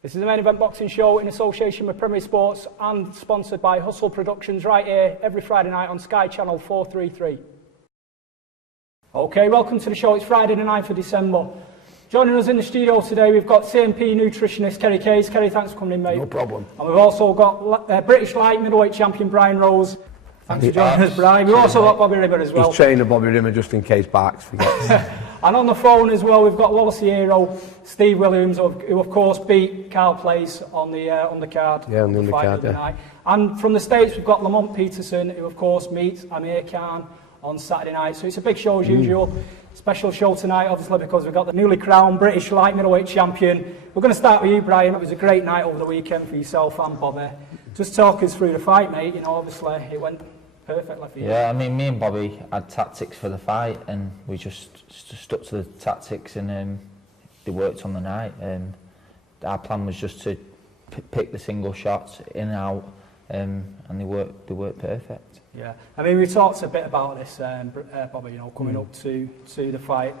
This is the Main Event Boxing Show in association with Premier Sports and sponsored by Hustle Productions right here every Friday night on Sky Channel 433. Okay, welcome to the show. It's Friday the 9th of December. Joining us in the studio today, we've got CMP nutritionist Kerry Case. Kerry, thanks for coming in, mate. No problem. And we've also got British light middleweight champion Brian Rose. Thanks for joining us, Brian. We've also got Bobby Rimmer as well. He's training Bobby Rimmer just in case Barks forgets. And on the phone as well, we've got Wallace Hero, Steve Williams, who of course beat Carl Place on the undercard. Yeah, on the undercard, yeah. Night. And from the States, we've got Lamont Peterson, who of course meets Amir Khan on Saturday night. So it's a big show as usual. Special show tonight, obviously, because we've got the newly crowned British light middleweight champion. We're going to start with you, Brian. It was a great night over the weekend for yourself and Bobby. Just talk us through the fight, mate. You know, obviously, it went perfectly for you. Yeah, I mean, me and Bobby had tactics for the fight, and we just stuck to the tactics, and they worked on the night. Our plan was just to pick the single shots in and out, and they worked perfect. Yeah, I mean, we talked a bit about this, Bobby, you know, coming up to the fight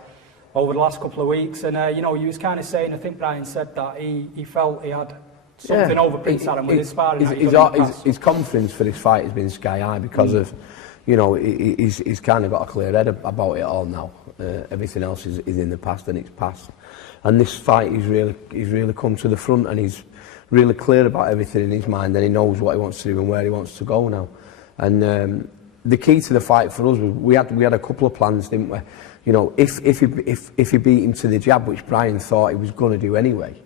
over the last couple of weeks, and you know, you was kind of saying, I think Brian said that he felt he had something over Prince Adam with his sparring. His confidence for this fight has been sky high because of, you know, he's kind of got a clear head about it all now. Everything else is in the past, and it's past. And this fight, he's really come to the front, and he's really clear about everything in his mind, and he knows what he wants to do and where he wants to go now. And the key to the fight for us was we had a couple of plans, didn't we? You know, if he beat him to the jab, which Brian thought he was going to do anyway,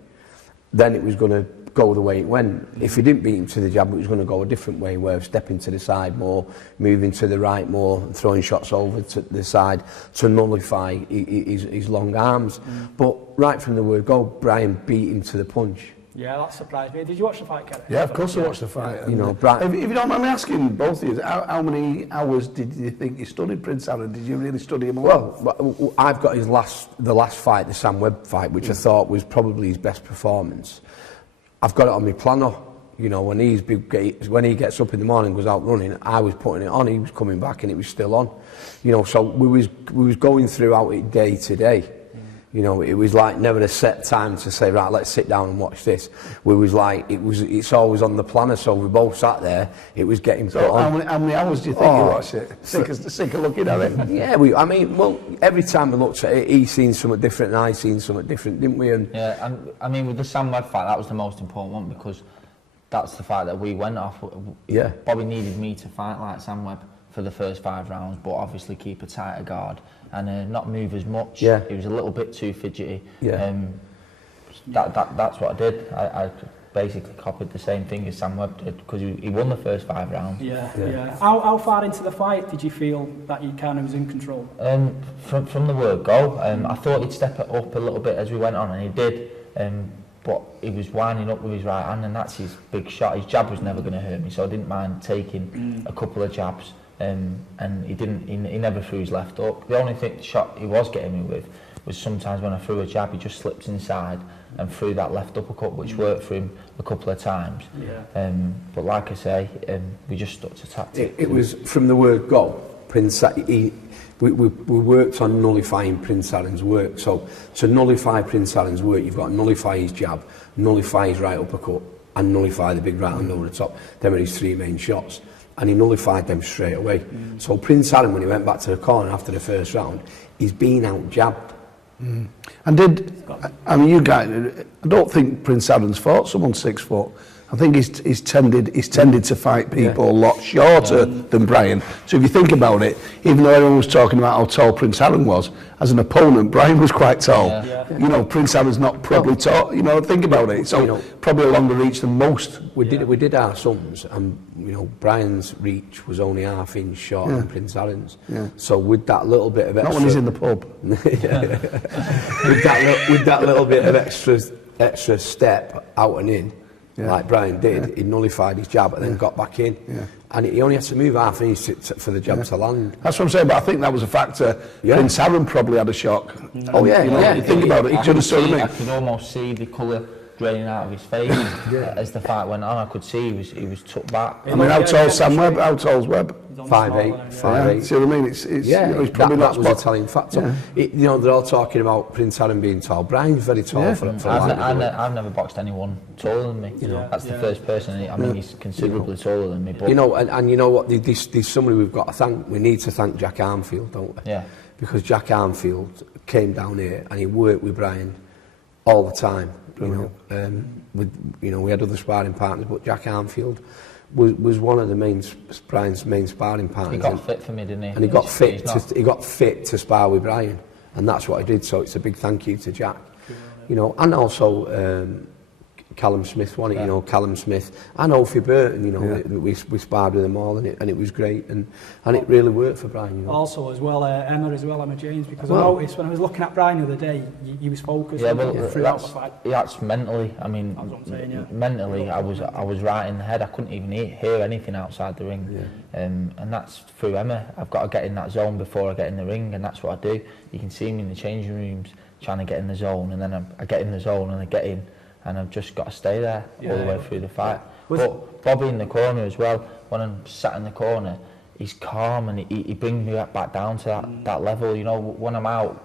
then it was going to go the way it went. If he didn't beat him to the jab, it was going to go a different way, where stepping to the side more, moving to the right more, and throwing shots over to the side to nullify his long arms. But right from the word go, Brian beat him to the punch. Yeah, that surprised me. Did you watch the fight, Kerry? Yeah, of course I watched the fight. You know, if you don't mind me asking both of you, how many hours did you think you studied Prince Aaron? Did you really study him a lot? Well, I've got the last fight, the Sam Webb fight, which I thought was probably his best performance. I've got it on my planner. You know, when he gets up in the morning and goes out running, I was putting it on. He was coming back and it was still on. You know, so we was going throughout it day to day. You know, it was like never a set time to say, right, let's sit down and watch this. We was like, it's always on the planner, so we both sat there, it was getting put on. How many hours do you think you watched it? Sick of looking at it? Yeah, I mean, well, every time we looked at it, he seen something different and I seen something different, didn't we? And yeah, and I mean, with the Sam Webb fight, that was the most important one, because that's the fight that we went off. Yeah. Bobby needed me to fight like Sam Webb for the first 5 rounds, but obviously keep a tighter guard and not move as much. Yeah. He was a little bit too fidgety. Yeah. That's what I did. I basically copied the same thing as Sam Webb did, because he won the first 5 rounds. Yeah. How far into the fight did you feel that he kind of was in control? From the word go, I thought he'd step it up a little bit as we went on, and he did. But he was winding up with his right hand, and that's his big shot. His jab was never going to hurt me, so I didn't mind taking a couple of jabs. And he never threw his left up. The only shot he was getting me with was sometimes when I threw a jab, he just slipped inside and threw that left uppercut, which worked for him a couple of times. Yeah. But like I say, we just stuck to tactics. It was from the word go. We worked on nullifying Prince Aaron's work. So to nullify Prince Aaron's work, you've got to nullify his jab, nullify his right uppercut, and nullify the big right hand over the top. Them are his 3 main shots. And he nullified them straight away. So Prince Aaron, when he went back to the corner after the first round, he's been out-jabbed. And you guys, I don't think Prince Aaron's fought someone 6 foot. I think he's tended to fight people a lot shorter than Brian. So if you think about it, even though everyone was talking about how tall Prince Aaron was, as an opponent, Brian was quite tall. Yeah. You know, Prince Aaron's not probably tall. You know, think about it. So, you know, probably a longer reach than most. We did our sums, and you know, Brian's reach was only ½ inch shorter than Prince Aaron's. Yeah. So with that little bit of extra, not when he's in the pub. with that little bit of extra step out and in. Yeah. Like Brian did, he nullified his jab and then got back in. Yeah. And he only had to move ½ inch for the jab to land. That's what I'm saying, but I think that was a factor. Prince Aaron probably had a shock. Oh yeah, you know, you think about it, I could almost see the colour draining out of his face. As the fight went on, I could see he was took back. I mean, how tall's Sam Webb? How tall's Webb? He's on 5'8", smaller, 5'8". See what I mean? It's Yeah, you know, he's probably that not was a spot. telling factor. You know, they're all talking about Prince Aaron being tall. Brian's very tall for I've, light middleweight. I've never boxed anyone taller than me. That's the first person. I mean, he's considerably taller than me. But You know, and you know what? There's somebody we've got to thank. We need to thank Jack Armfield, don't we? Yeah. Because Jack Armfield came down here and he worked with Brian all the time. You know, we had other sparring partners, but Jack Armfield was one of the Brian's main sparring partners. He got fit for me, didn't he? And he got fit to spar with Brian, and that's what I did. So it's a big thank you to Jack. You know, and also Callum Smith won it. You know, Callum Smith and Ophi Burton. You know, we sparred with them all, and it was great, and it really worked for Brian. You know. Also, as well, Emma James, because I noticed when I was looking at Brian the other day, he was focused throughout the fight. That's mentally. I mean, That's what I'm saying, yeah. mentally, I was right in the head. I couldn't even hear anything outside the ring, and that's through Emma. I've got to get in that zone before I get in the ring, and that's what I do. You can see me in the changing rooms trying to get in the zone, and then I get in the zone and I get in, and I've just got to stay there all the way through the fight. But Bobby in the corner as well, when I'm sat in the corner, he's calm and he brings me back down to that level. You know, when I'm out,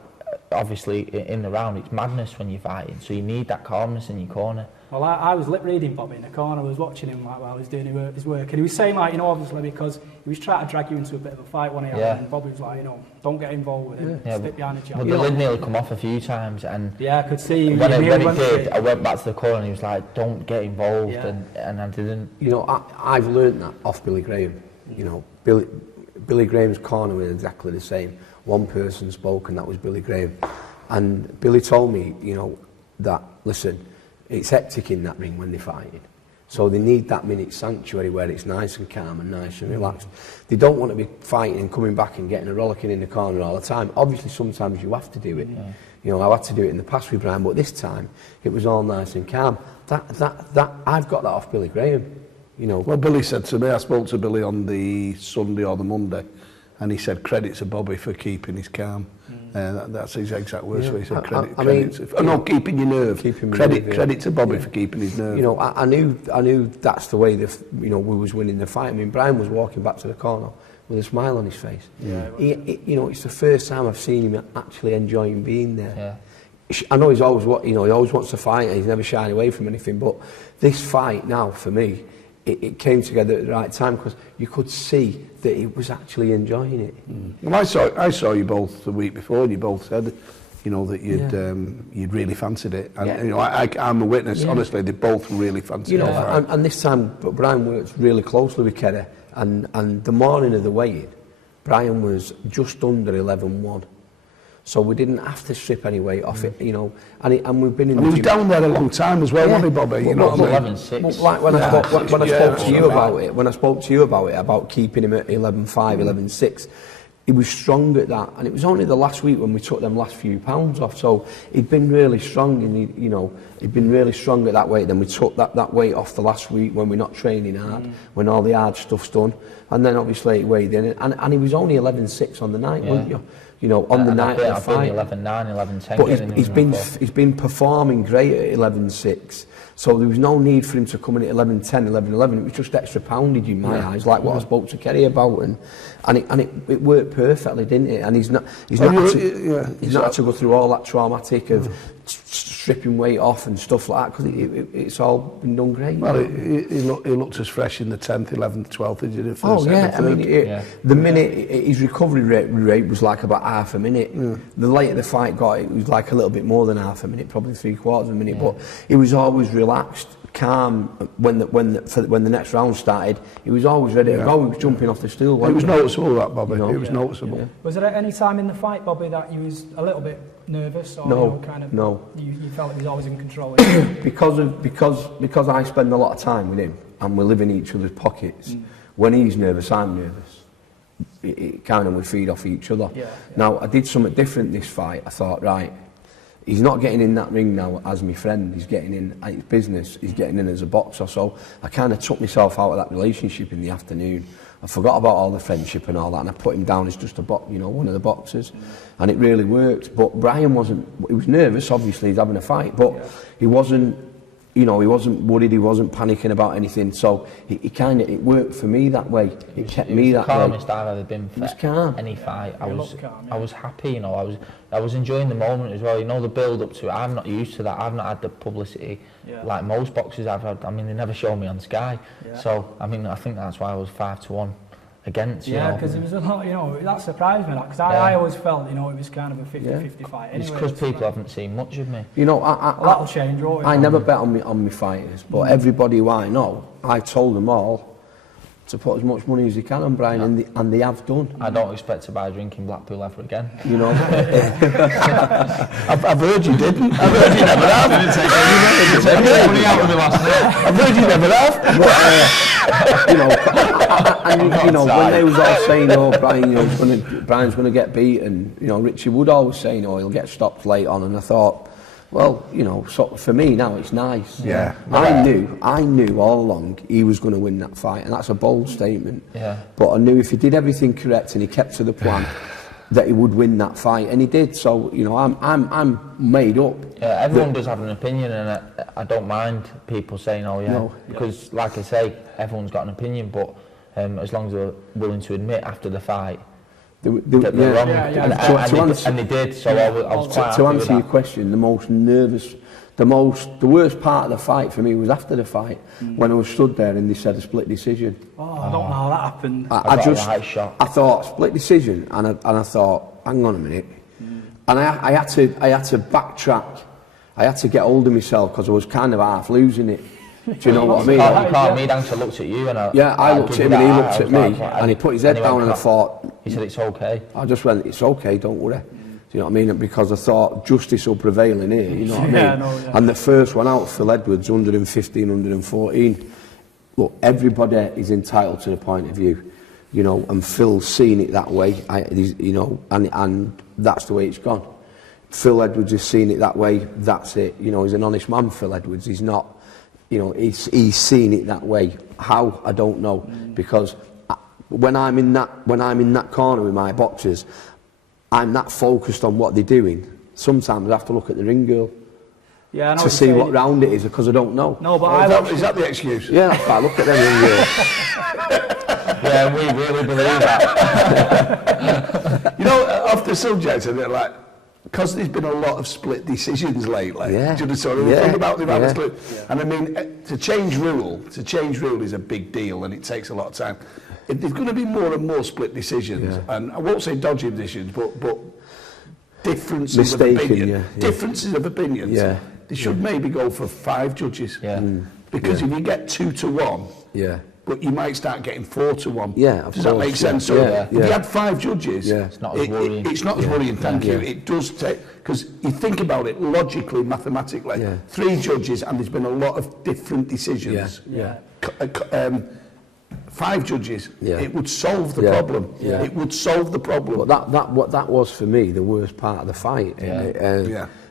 obviously in the round, it's madness when you're fighting, so you need that calmness in your corner. Well, I was lip reading Bobby in the corner. I was watching him while he was doing his work, and he was saying, like, you know, obviously because he was trying to drag you into a bit of a fight one day, and Bobby was like, you know, don't get involved with him, stick behind the jab. But the lid nearly come off a few times, and I could see when it did, I went back to the corner and he was like, don't get involved, and I didn't. You know, I've learned that off Billy Graham. You know, Billy Graham's corner was exactly the same. One person spoke, and that was Billy Graham. And Billy told me, you know, that, listen, it's hectic in that ring when they're fighting. So they need that minute sanctuary where it's nice and calm and nice and relaxed. They don't want to be fighting and coming back and getting a rollicking in the corner all the time. Obviously, sometimes you have to do it. You know, I had to do it in the past with Brian, but this time it was all nice and calm. That I've got that off Billy Graham. You know. Well, Billy said to me, I spoke to Billy on the Sunday or the Monday, and he said credit to Bobby for keeping his calm. That's his exact words. So he said keeping your nerve. Credit to Bobby for keeping his nerve. You know, I knew that's the way we was winning the fight. I mean, Brian was walking back to the corner with a smile on his face. You know, it's the first time I've seen him actually enjoying being there. I know he always wants to fight and he's never shied away from anything. But this fight now, for me, it came together at the right time because you could see that he was actually enjoying it. Well, I saw you both the week before, and you both said, you know, that you'd really fancied it. And you know, I'm a witness. Honestly, they both really fancied it. And this time, Brian worked really closely with Kerry, and the morning of the weigh-in, Brian was just under 11-1. So we didn't have to strip any weight off it, you know. And we've been in. And he was down there a long time as well, wasn't he, Bobby? You know, 11-6. Like when I spoke to you about it, when I spoke to you about it, about keeping him at 11-5, 11-6, he was strong at that. And it was only the last week when we took them last few pounds off. So he'd been really strong, and he'd been really strong at that weight. Then we took that weight off the last week when we're not training hard, when all the hard stuff's done, and then obviously he weighed in, and he was only 11-6 on the night, wasn't you? You know, on the night of the fight. 11-9, 11-10. But he's been performing great at 11-6. So there was no need for him to come in at 11-10, 11-11. It was just extra poundage in my eyes, like what I spoke to Kerry about, and it worked perfectly, didn't it? And he's not had to go through all that traumatic of stripping weight off and stuff like that, because it's all been done great. Well, he looked as fresh in the 10th, 11th, 12th as he did first. The minute his recovery rate was like about half a minute. The later the fight got, it was like a little bit more than half a minute, probably 3/4 of a minute. But he was always relaxed, calm. When the next round started, he was always ready to go. He was jumping off the stool. It was noticeable, that, Bobby. You know? It was noticeable. Yeah. Was there any time in the fight, Bobby, that you was a little bit nervous, or No. You felt he was always in control? because I spend a lot of time with him and we live in each other's pockets. When he's nervous, I'm nervous. It kind of we feed off each other. Now I did something different this fight. I thought, right, he's not getting in that ring now as my friend. He's getting in at his business. He's getting in as a boxer. So I kind of took myself out of that relationship in the afternoon. I forgot about all the friendship and all that, and I put him down as just one of the boxers, and it really worked. But Brian wasn't. He was nervous. Obviously, he's having a fight, but he wasn't you know, he wasn't worried, he wasn't panicking about anything. So it worked for me that way. It kept me that way. It was the calmest I've ever been for any fight. I was happy, you know. I was enjoying the moment as well. You know, the build up to it. I'm not used to that. I've not had the publicity like most boxers I've had. I mean, they never show me on Sky. So I mean, I think that's why I was 5-1 against. Yeah, because there was a lot. You know, that surprised me. Because I always felt, you know, it was kind of a 50-50 fight. Anyway, it's because people haven't seen much of me. You know, that'll change. I never bet on my fighters, but everybody who I know, I told them all to put as much money as they can on Brian, and they have done. I don't expect to buy a drink in Blackpool ever again. You know, I've heard you didn't. I've heard you never have. I've heard you never have. But, you know, when they was all saying, "Oh, Brian, you know, Brian's going to get beaten," you know, Richie Wood always saying, "Oh, he'll get stopped late on," and I thought, well, you know, so for me now it's nice. Yeah. I knew all along he was going to win that fight, and that's a bold statement. Yeah. But I knew if he did everything correct and he kept to the plan, that he would win that fight, and he did. So, you know, I'm made up. Yeah, everyone does have an opinion, and I don't mind people saying, "Oh, yeah," because, like I say, everyone's got an opinion. But as long as they're willing to admit after the fight. That they're wrong, and they did. So I was quite to answer your question, the worst part of the fight for me was after the fight when I was stood there and they said a split decision. Oh, I don't know how that happened. I thought split decision, and I thought, hang on a minute, and I had to backtrack. I had to get hold of myself because I was kind of half losing it. Do you know what I mean? I looked at you and I looked at him and he looked at me and he put his head down and I thought... He said, "It's okay." I just went, "It's okay, don't worry." Do you know what I mean? Because I thought justice will prevail in here, you know what I mean? And the first one out, Phil Edwards, 115, 114. Look, everybody is entitled to the point of view, you know, and Phil's seen it that way, you know, and that's the way it's gone. Phil Edwards has seen it that way, that's it. You know, he's an honest man, Phil Edwards. He's not... You know, he's seen it that way. How, I don't know, because when I'm in that corner with my boxers, I'm that focused on what they're doing. Sometimes I have to look at the ring girl to see what round it is, because I don't know. No, but is that the excuse? Yeah, that's right. Look at them ring girl. Yeah, we really believe that. You know, off the subject, a bit like. Because there's been a lot of split decisions lately. Yeah. Do you sort of think about the amount of split? Yeah. And I mean, to change rule is a big deal, and it takes a lot of time. If there's going to be more and more split decisions, and I won't say dodgy decisions, but differences of opinion. Differences of opinions. Yeah. They should maybe go for 5 judges. Yeah. Because if you get 2-1, but you might start getting 4-1. Yeah, Does that make sense? So if you had 5 judges, it's not as worrying. It's not as worrying, thank you. It does take, because you think about it logically, mathematically, 3 judges and there's been a lot of different decisions. 5 judges, it would solve the problem. It would solve the problem. But that was for me the worst part of the fight.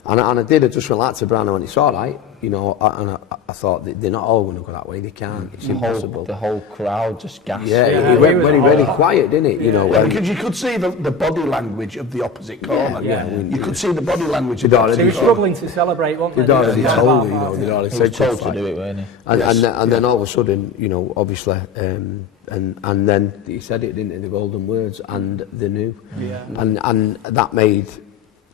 And I just went like to Brian, and it's all right, you know, and I thought they're not all going to go that way, they can't, it's impossible. The whole crowd just gasped. Yeah, he went very quiet, didn't it? You know, because you could see the body language of the opposite corner. You could see the body language of the opposite corner. So he was struggling to celebrate, wasn't they'd already told, you know, they'd already said told to do it, weren't he? And then all of a sudden, you know, obviously, and then he said it, didn't he, the golden words, and they knew. And that made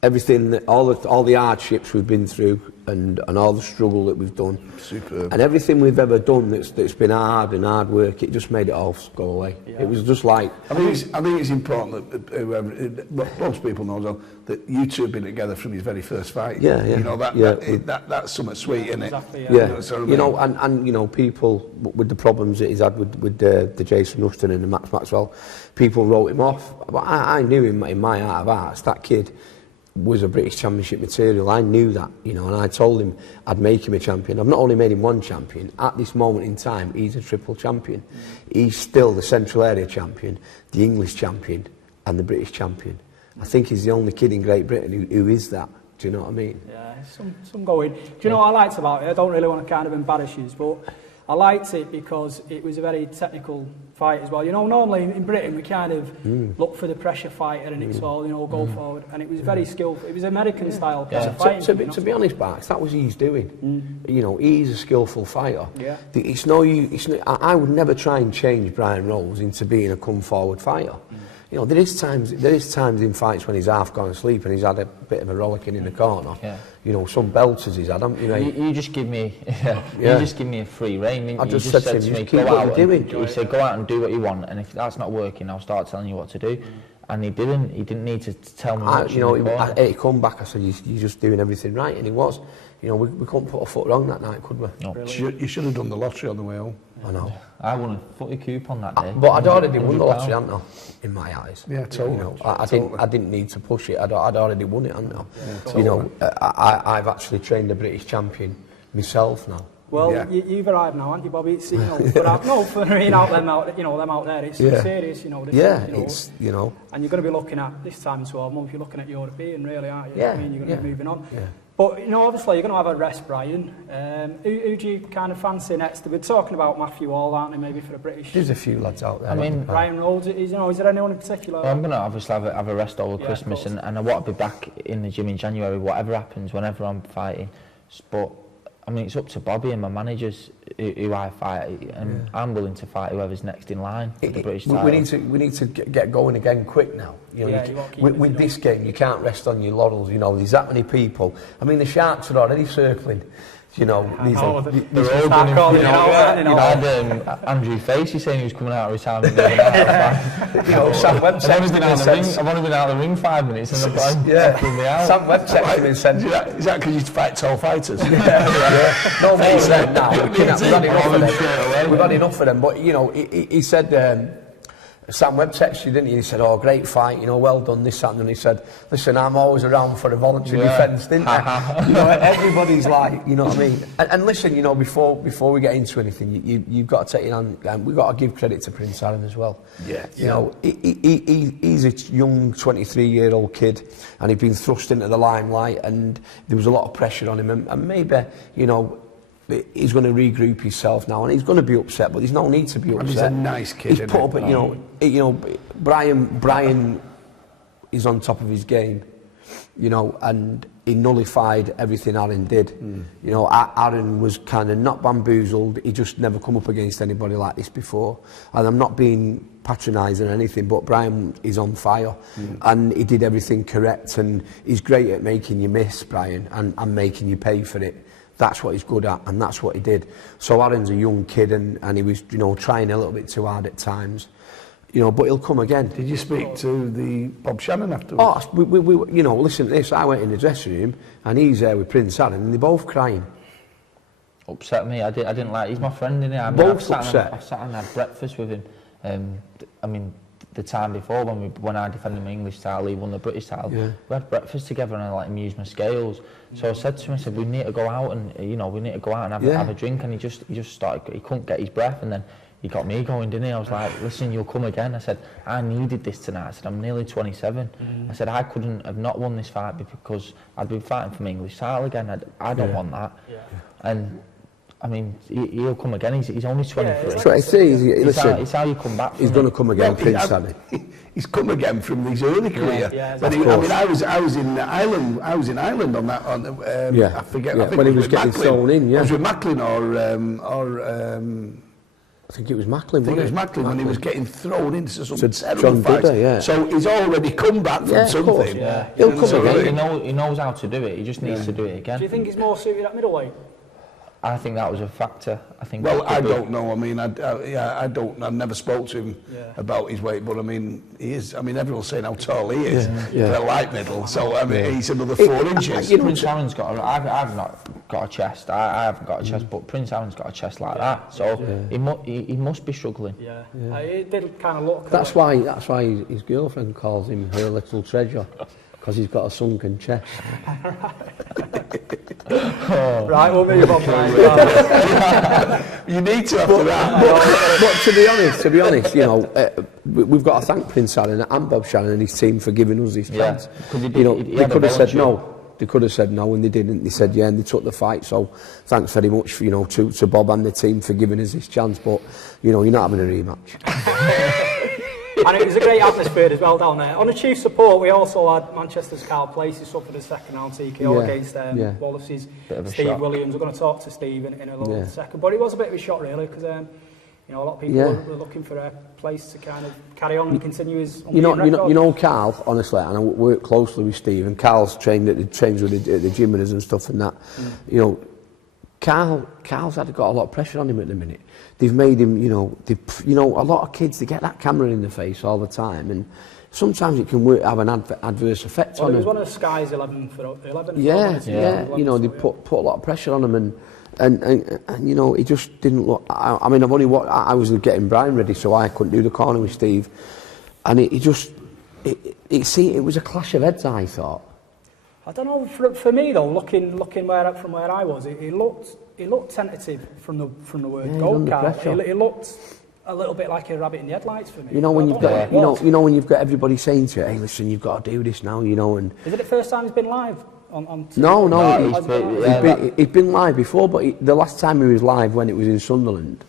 everything, that all the hardships we've been through, and all the struggle that we've done, superb, and everything we've ever done that's been hard and hard work, it just made it all go away. It was just like, I think it's important that most people know as well, that you two have been together from his very first fight. You know, that's something sweet, isn't it? Exactly, you know, and you know, people with the problems that he's had with the Jason Ruston and the Max Maxwell, people wrote him off, but I knew in my heart of hearts that kid was a British Championship material. I knew that, you know, and I told him I'd make him a champion. I've not only made him 1 champion, at this moment in time, he's a triple champion. He's still the Central Area champion, the English champion, and the British champion. I think he's the only kid in Great Britain who is that. Do you know what I mean? Yeah, some going. Do you know what I liked about it? I don't really want to kind of embarrass you, but I liked it because it was a very technical fight as well. You know, normally in Britain we kind of look for the pressure fighter and it's all, you know, go forward. And it was very skillful. It was American style fighting. To be honest, Barks, that was he's doing. You know, he's a skillful fighter. Yeah. It's no, I would never try and change Brian Rolls into being a come forward fighter. You know, there is times in fights when he's half gone asleep and he's had a bit of a rollicking in the corner. Yeah. You know, some belters he's had. You know, you just give me, you just give me a free rein. I just said to him, keep what you're doing. He said, go out and do what you want, and if that's not working, I'll start telling you what to do. And he didn't need to tell me what you know, he come back, I said, you're just doing everything right, and he was. You know, we couldn't put a foot wrong that night, could we? No. You should have done the lottery on the way home. I know. I won a footy coupon that day. But I'd already won the lottery, hadn't I? In my eyes. Yeah, totally. You know, I didn't need to push it. I'd already won it, hadn't I? Yeah, totally. You know, I've actually trained a British champion myself now. Well, you've arrived now, haven't you, Bobby? It's, you know, for them out there, it's serious, you know. It's, you know. And you're going to be looking at, this time in 12 months, you're looking at European, really, aren't you? Yeah. I mean, you're going to be moving on. Yeah. But, you know, obviously, you're going to have a rest, Brian. Who do you kind of fancy next? We're talking about Matthew Hall, aren't we, maybe for a British... There's a few lads out there. I mean... Brian Rolls, is there anyone in particular? Well, I'm going to obviously have a rest over Christmas, and I want to be back in the gym in January, whatever happens, whenever I'm fighting. But, I mean, it's up to Bobby and my managers who I fight, and I'm willing to fight whoever's next in line for the British title. We need to get going again quick now. You know, with this game, you can't rest on your laurels. You know, there's that many people. I mean, the Sharks are already circling. You know, they're all going to had Andrew Facey saying he was coming out of retirement. You know, Sam Webb texted me and said, I've only been out of the ring 5 minutes and they're pulling me out. Sam Webb texted me and said, is that because you fight tall fighters? No, mate, he said, no, we've had enough of them. But, you know, he said... Sam Webb texted you, didn't he? He said, oh, great fight, you know, well done, this, that, and then he said, listen, I'm always around for a voluntary defence, didn't I? You know, everybody's like, you know what I mean? And listen, you know, before we get into anything, you've got to take your hand, we've got to give credit to Prince Aaron as well. Yeah. You know, he's a young 23-year-old kid, and he'd been thrust into the limelight, and there was a lot of pressure on him, and maybe, you know, he's going to regroup himself now, and he's going to be upset, but there's no need to be upset. And he's a nice kid. He's put up, you know, Brian is on top of his game, you know, and he nullified everything Aaron did. You know, Aaron was kind of not bamboozled. He just never come up against anybody like this before. And I'm not being patronising or anything, but Brian is on fire, and he did everything correct, and he's great at making you miss, Brian, and making you pay for it. That's what he's good at, and that's what he did. So Aaron's a young kid, and he was, you know, trying a little bit too hard at times. You know, but he'll come again. Did you speak to the Bob Shannon afterwards? Oh, we you know, listen to this. I went in the dressing room, and he's there with Prince Aaron, and they're both crying. Upset me. I didn't like. He's my friend, innit? I mean, both upset. I've sat and had breakfast with him. I mean, the time before when I defended my English title, he won the British title. Yeah. We had breakfast together, and I let him use my scales. So I said to him, I said, we need to go out and have a drink. And he just started. He couldn't get his breath, and then he got me going, didn't he? I was like, listen, you'll come again. I said, I needed this tonight. I said, I'm nearly 27. I said, I couldn't have not won this fight because I'd been fighting for my English title again. I don't want that. Yeah. And I mean, he'll come again. He's only 23. 23. Listen, it's how you come back. He's going to come again, Prince Aaron. He's come again from his early career. Yeah, but I was in Ireland. I was in Ireland on that. I forget. Yeah, when he was getting thrown in. Yeah. Was it Macklin or? I think it was Macklin. I think it was Macklin when he was getting thrown into some terrible John fights. Dudder, yeah. So he's already come back from something. Yeah. He'll come again. He knows how to do it. He just needs to do it again. Do you think he's more suited at middleweight? I think that was a factor. I think. Well, I don't know. I mean, I don't. I never spoke to him about his weight, but I mean, he is. I mean, everyone's saying how tall he is for a light middle. So I mean, he's another 4 inches. Prince Aaron's got. I've not got a chest. I haven't got a chest, but Prince Aaron's got a chest like that. So he must be struggling. Yeah, it did kind of look. That's why his girlfriend calls him her little treasure. Because he's got a sunken chest. Right, we'll move on. You need to after that. But to be honest, you know, we've got to thank Prince Aaron and Bob Shannon and his team for giving us this chance. You know, they could have said no. They could have said no, and they didn't. They said yeah, and they took the fight. So thanks very much, for, to Bob and the team for giving us this chance. But you're not having a rematch. And it was a great atmosphere as well down there. On the Chief support, we also had Manchester's Carl Place, who suffered a second round TKO against Wallace's Steve shock. Williams. We're going to talk to Steve in a little second. But it was a bit of a shock, really, because a lot of people were looking for a place to kind of carry on and continue his record. Carl, honestly, and I work closely with Steve, and Carl's trains with the gym with us and stuff and that. Carl's got a lot of pressure on him at the minute. They've made him, a lot of kids, they get that camera in the face all the time, and sometimes it can have an adverse effect on them. It was one of Sky's 11 for 11. They put a lot of pressure on him, and he just didn't look. I mean, I was getting Brian ready, so I couldn't do the corner with Steve, and it was a clash of heads, I thought. I don't know. For me though, looking from where I was, it looked tentative from the word go. Carl. It looked a little bit like a rabbit in the headlights for me. When you've got everybody saying to you, "Hey, listen, you've got to do this now," and is it the first time he's been live on TV? No, he'd been live before, but the last time he was live when it was in Sunderland,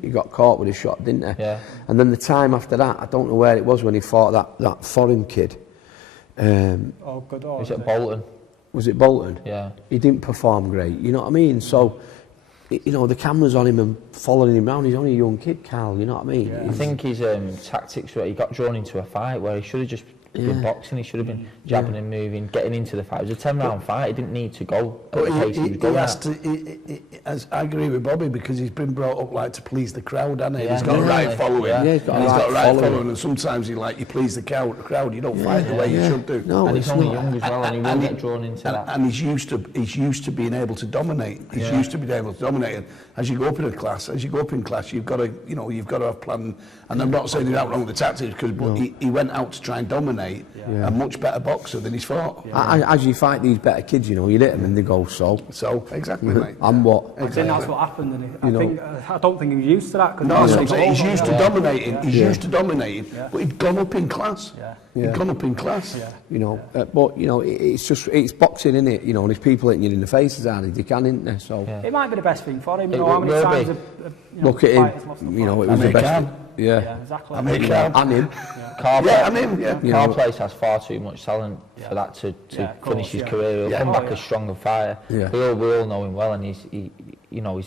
he got caught with a shot, didn't he? Yeah. And then the time after that, I don't know where it was when he fought that foreign kid. Was it Bolton? Was it Bolton? Yeah. He didn't perform great, you know what I mean? So, the camera's on him and following him around. He's only a young kid, Carl, you know what I mean? Yeah. I think his tactics were he got drawn into a fight where he should have just been boxing, he should have been jabbing and moving, getting into the fight. It was a 10-round fight, he didn't need to go at the pace he was going at. I agree with Bobby, because he's been brought up like to please the crowd, hasn't he? Yeah, he's got a right following. Yeah, he's got a right following. And sometimes you please the crowd, you don't fight the way you should do. No, and he's only young as well, and he will get drawn into that. And he's used to being able to dominate. He's used to being able to dominate. And as you go up in class, you've got to have plan. And I'm not saying he's out wrong with the tactics, but he went out to try and dominate. A much better boxer than he's fought. As you fight these better kids, you hit them and they go so. So, exactly, mate. And what? I think that's what happened, and I don't think he was used to that. No, that's what I'm saying. He's used to dominating. He's used to dominating, but he'd gone up in class. He'd gone up in class. But it's boxing, isn't it? And there's people hitting you in the faces, aren't they? They can, isn't there? So it might be the best thing for him. How many times look at him. It was the best. Yeah, exactly. And him. Carl Place has far too much talent for that to finish his career. He'll come back a stronger fighter. Yeah. We all know him well, and he's a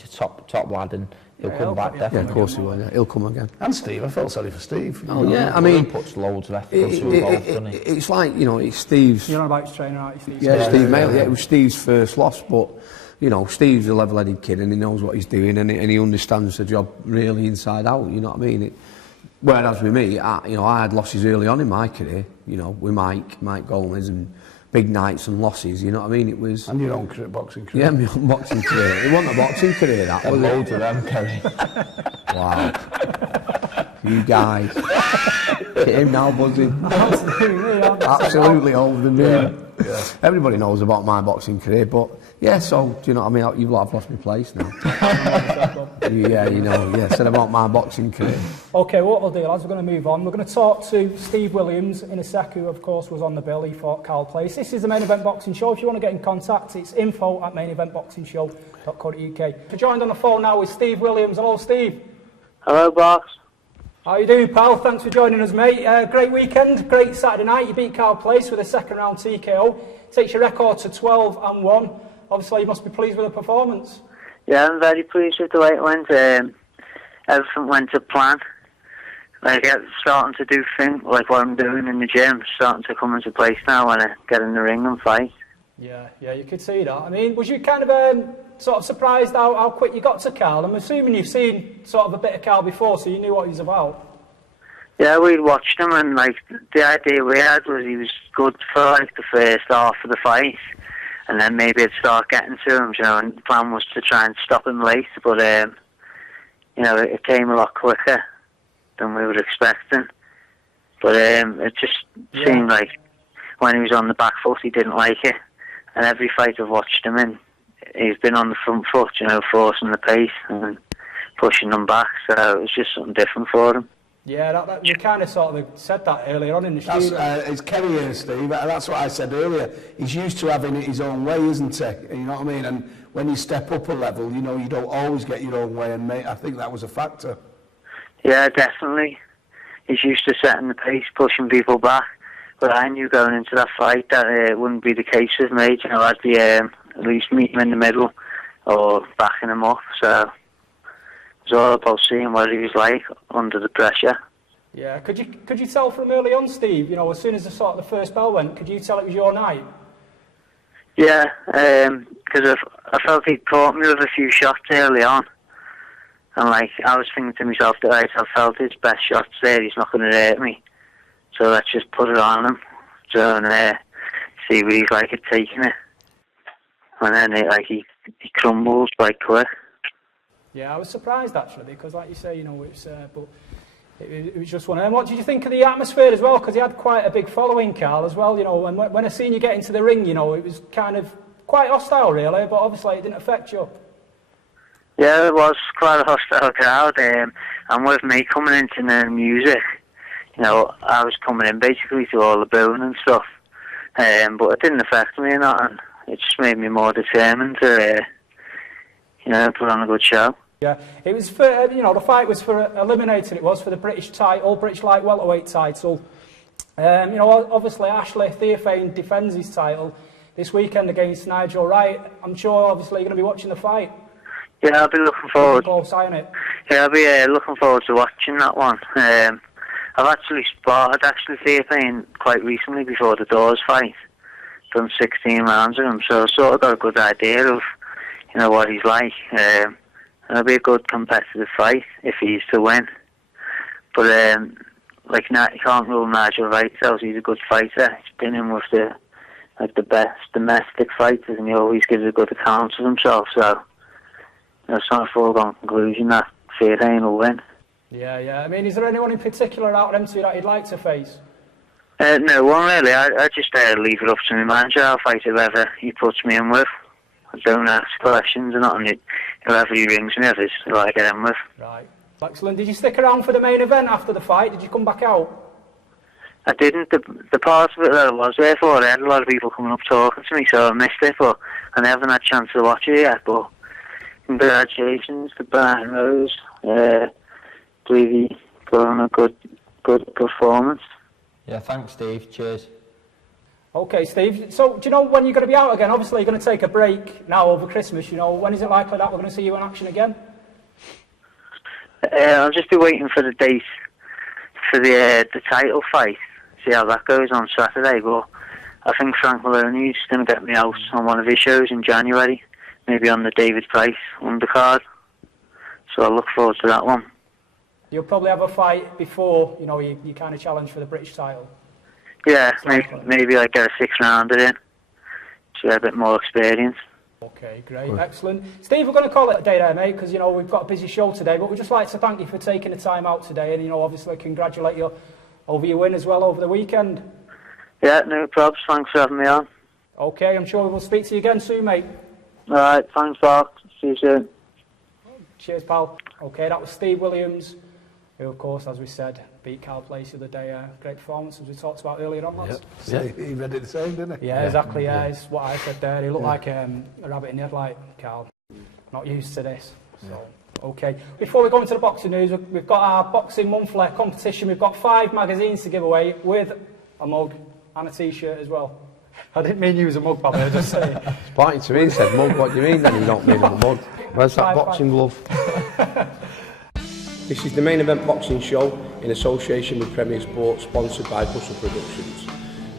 top lad, and he'll come back definitely. Yeah, of course he will. Yeah. He'll come again. And Steve, I felt sorry for Steve. I mean, he puts loads of effort into it, doesn't he? It's like it's Steve's. You're on about his trainer, aren't you, Steve? Yeah, Steve Mail. Yeah, it was Steve's first loss, but Steve's a level-headed kid and he knows what he's doing and he understands the job really inside out. You know what I mean? Whereas with me, I had losses early on in my career. With Mike Gomez and big nights and losses. You know what I mean? It was. And your own boxing career. Yeah, my own boxing career. It wasn't a boxing career. That was loads of them, Kerry. Wow. You guys. Look at him now buzzing. Absolutely over the moon. Yeah. Everybody knows about my boxing career, but so do you know what I mean? You've lost my place now. Said about my boxing career. Okay, what we'll do, lads, we're going to move on. We're going to talk to Steve Williams in a sec, who of course was on the bill. He fought Carl Place. This is the Main Event Boxing Show. If you want to get in contact, it's info@maineventboxingshow.co.uk. We're joined on the phone now with Steve Williams. Hello, Steve. Hello, box. How you doing, pal? Thanks for joining us, mate. Great weekend, great Saturday night. You beat Carl Place with a second round TKO. Takes your record to 12-1. Obviously, you must be pleased with the performance. Yeah, I'm very pleased with the way it went. Everything went to plan. I'm starting to do things like what I'm doing in the gym, starting to come into place now when I get in the ring and fight. Yeah, you could see that. I mean, was you kind of sort of surprised how quick you got to Carl? I'm assuming you've seen sort of a bit of Carl before, so you knew what he was about. Yeah, we'd watched him, and the idea we had was he was good for the first half of the fight, and then maybe I'd start getting to him, and the plan was to try and stop him late, but it came a lot quicker than we were expecting. But it just seemed like when he was on the back foot, he didn't like it, and every fight I've watched him in, he's been on the front foot, forcing the pace and pushing them back, so it was just something different for him. Yeah, we kind of sort of said that earlier on in the That's, studio. it's Kerry here, Steve. That's what I said earlier. He's used to having it his own way, isn't he? You know what I mean? And when you step up a level, you know, you don't always get your own way. And mate, I think that was a factor. Yeah, definitely. He's used to setting the pace, pushing people back. But I knew going into that fight that it wouldn't be the case with me. You know, I'd be at least meet him in the middle or backing him up. So it was all about seeing what he was like under the pressure. Yeah, could you tell from early on, Steve? You know, as soon as the first bell went, could you tell it was your night? Yeah, because I felt he caught me with a few shots early on. And like, I was thinking to myself that I felt his best shots there, he's not going to hurt me. So let's just put it on him. So, and see what he's like at taking it. And then he crumbles quite quick. Yeah, I was surprised actually, because like you say, you know, it was just one of them. What did you think of the atmosphere as well? Because he had quite a big following, Carl, as well. You know, and when I seen you get into the ring, you know, it was kind of quite hostile, really. But obviously, it didn't affect you. Yeah, it was quite a hostile crowd. And with me coming into the music, you know, I was coming in basically to all the booing and stuff. But it didn't affect me or nothing. It just made me more determined to, you know, put on a good show. Yeah, it was for, you know, the fight was for eliminating, it was for the British title, British light welterweight title. You know, obviously Ashley Theophane defends his title this weekend against Nigel Wright. I'm sure obviously you're going to be watching the fight. Yeah, I'll be looking forward. Close eye on it. Yeah, I'll be looking forward to watching that one. I've actually spotted Ashley Theophane quite recently before the Doors fight. Done 16 rounds with him, so I sort of got a good idea of, you know, what he's like. It'll be a good competitive fight if he's to win. But like, you can't rule Nigel Wright out. He's a good fighter. He's been in with the best domestic fighters, and he always gives a good account of himself. So it's not a foregone conclusion that Theophane will win. Yeah. I mean, is there anyone in particular out of them two that you'd like to face? No one really. I just leave it up to my manager. I'll fight whoever he puts me in with. I don't ask questions or nothing. Whoever he rings me with is who I get in with. Right. Excellent. Did you stick around for the main event after the fight? Did you come back out? I didn't. The part of it that I was there for, I had a lot of people coming up talking to me, so I missed it, but I haven't had a chance to watch it yet. But congratulations to Brian Rose. I believe he put on a good performance. Yeah, thanks, Steve. Cheers. Okay, Steve. So, do you know when you're going to be out again? Obviously, you're going to take a break now over Christmas. You know, when is it likely that we're going to see you in action again? I'll just be waiting for the date for the title fight. See how that goes on Saturday. But I think Frank Maloney's going to get me out on one of his shows in January, maybe on the David Price undercard. So I look forward to that one. You'll probably have a fight before, you know, you kind of challenge for the British title. Yeah, maybe I get a 6-rounder in, so a bit more experience. Okay, great, excellent. Steve, we're going to call it a day there, mate, because, you know, we've got a busy show today, but we'd just like to thank you for taking the time out today and, you know, obviously congratulate you over your win as well over the weekend. Yeah, no problems. Thanks for having me on. Okay, I'm sure we'll speak to you again soon, mate. All right, thanks, Mark. See you soon. Cheers, pal. Okay, that was Steve Williams, who, of course, as we said, beat Carl Place the other day. Great performance, as we talked about earlier on, lads. Yeah, he read it the same, didn't he? Yeah, exactly, yeah. It's what I said there. He looked like a rabbit in the headlight, Carl. Not used to this. So, okay. Before we go into the boxing news, we've got our Boxing Monthly competition. We've got 5 magazines to give away with a mug and a T-shirt as well. I didn't mean use a mug, Bobby, I just say. It's pointing to me and said, mug, what do you mean then you don't mean a mug? Where's that boxing glove? This is the Main Event Boxing Show in association with Premier Sports, sponsored by Hustle Productions.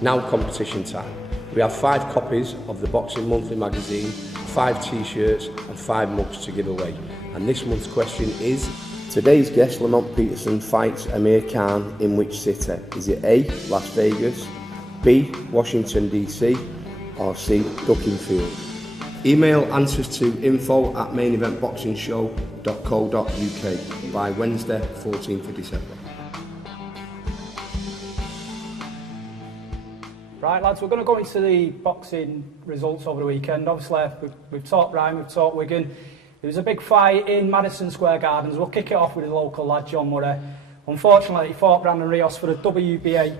Now competition time. We have 5 copies of the Boxing Monthly magazine, 5 T-shirts and 5 mugs to give away. And this month's question is, today's guest Lamont Peterson fights Amir Khan in which city? Is it A, Las Vegas, B, Washington DC, or C, Duckingfield? Email answers to info@maineventboxingshow.co.uk by Wednesday, 14th of December. Right, lads, we're going to go into the boxing results over the weekend. Obviously, we've talked Ryan, we've talked Wigan. There was a big fight in Madison Square Gardens. We'll kick it off with the local lad, John Murray. unfortunately, he fought Brandon Rios for the WBA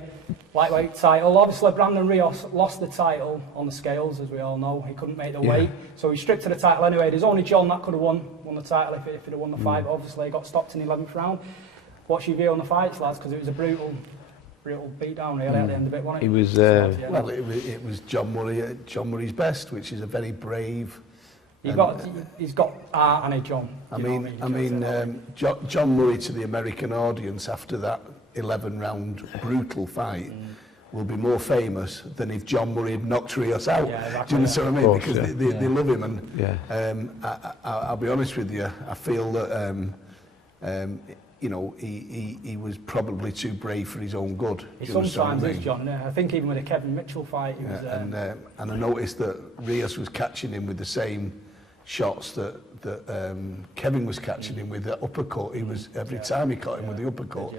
lightweight title. Obviously, Brandon Rios lost the title on the scales, as we all know. He couldn't make the weight, so he stripped to the title anyway. There's only John that could have won the title if he'd have won the fight. But obviously, he got stopped in the 11th round. What's your view on the fights, lads? Because it was a brutal beatdown really at the end of it, wasn't it? It was. Well, it was John Murray at John Murray's best, which is a very brave. He's got art on it, John. John Murray to the American audience after that 11-round brutal fight will be more famous than if John Murray had knocked Rios out. Yeah, exactly, do you understand what I mean? Course, Because they love him, and I'll be honest with you, I feel that you know, he was probably too brave for his own good. He sometimes is, John. I think even with the Kevin Mitchell fight, he was. And I noticed that Rios was catching him with the same shots that Kevin was catching him with the uppercut. He was every time he caught him with the uppercut.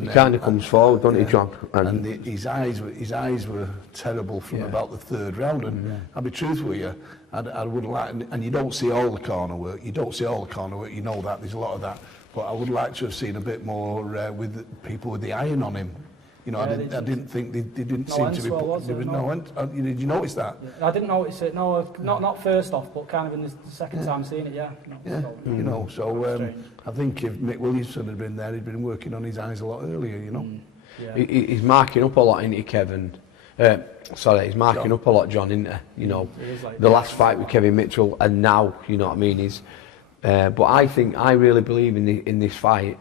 He kind of comes forward, doesn't he, John? And his eyes were terrible from about the third round. And I'll be truthful with you, I would like, and you don't see all the corner work. You don't see all the corner work. You know that there's a lot of that. But I would like to have seen a bit more with people with the iron on him. You know, I didn't think they didn't seem to be. There was no end. Did you notice that? I didn't notice it. No, not first off, but kind of in the second time seeing it. Yeah. You know, so I think if Mick Williamson had been there, he'd been working on his eyes a lot earlier. You know. He's marking up a lot into Kevin. He's marking up a lot, John, isn't he? You know, the last fight with Kevin Mitchell, and now, you know what I mean, is. But I really believe in this fight.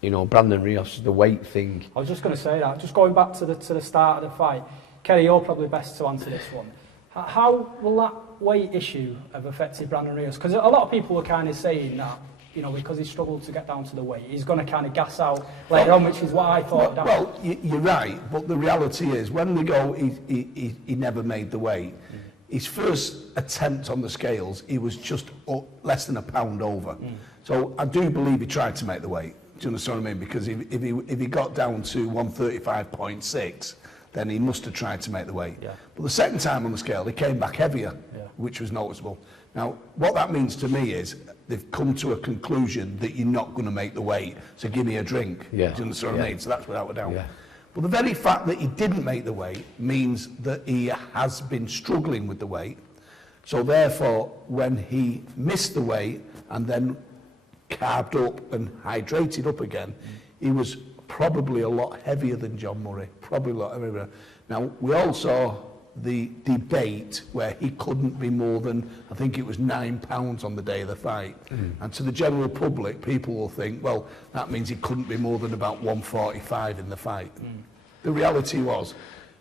You know, Brandon Rios, the weight thing. I was just going to say that. Just going back to the start of the fight, Kerry, you're probably best to answer this one. How will that weight issue have affected Brandon Rios? Because a lot of people were kind of saying that, you know, because he struggled to get down to the weight, he's going to kind of gas out later on, which is what I thought. Well, you're right, but the reality is, when they go, he never made the weight. His first attempt on the scales, he was just less than a pound over. So I do believe he tried to make the weight. Do you understand what I mean? Because if he got down to 135.6, then he must have tried to make the weight. But the second time on the scale, he came back heavier, which was noticeable. Now, what that means to me is they've come to a conclusion that you're not going to make the weight, so give me a drink. Do you understand what I mean? So that's without a doubt. But the very fact that he didn't make the weight means that he has been struggling with the weight. So therefore, when he missed the weight and then carved up and hydrated up again, he was probably a lot heavier than John Murray, probably a lot heavier. Now, we all saw the debate where he couldn't be more than, I think it was 9 pounds on the day of the fight. And to the general public, people will think, well, that means he couldn't be more than about 145 in the fight. The reality was,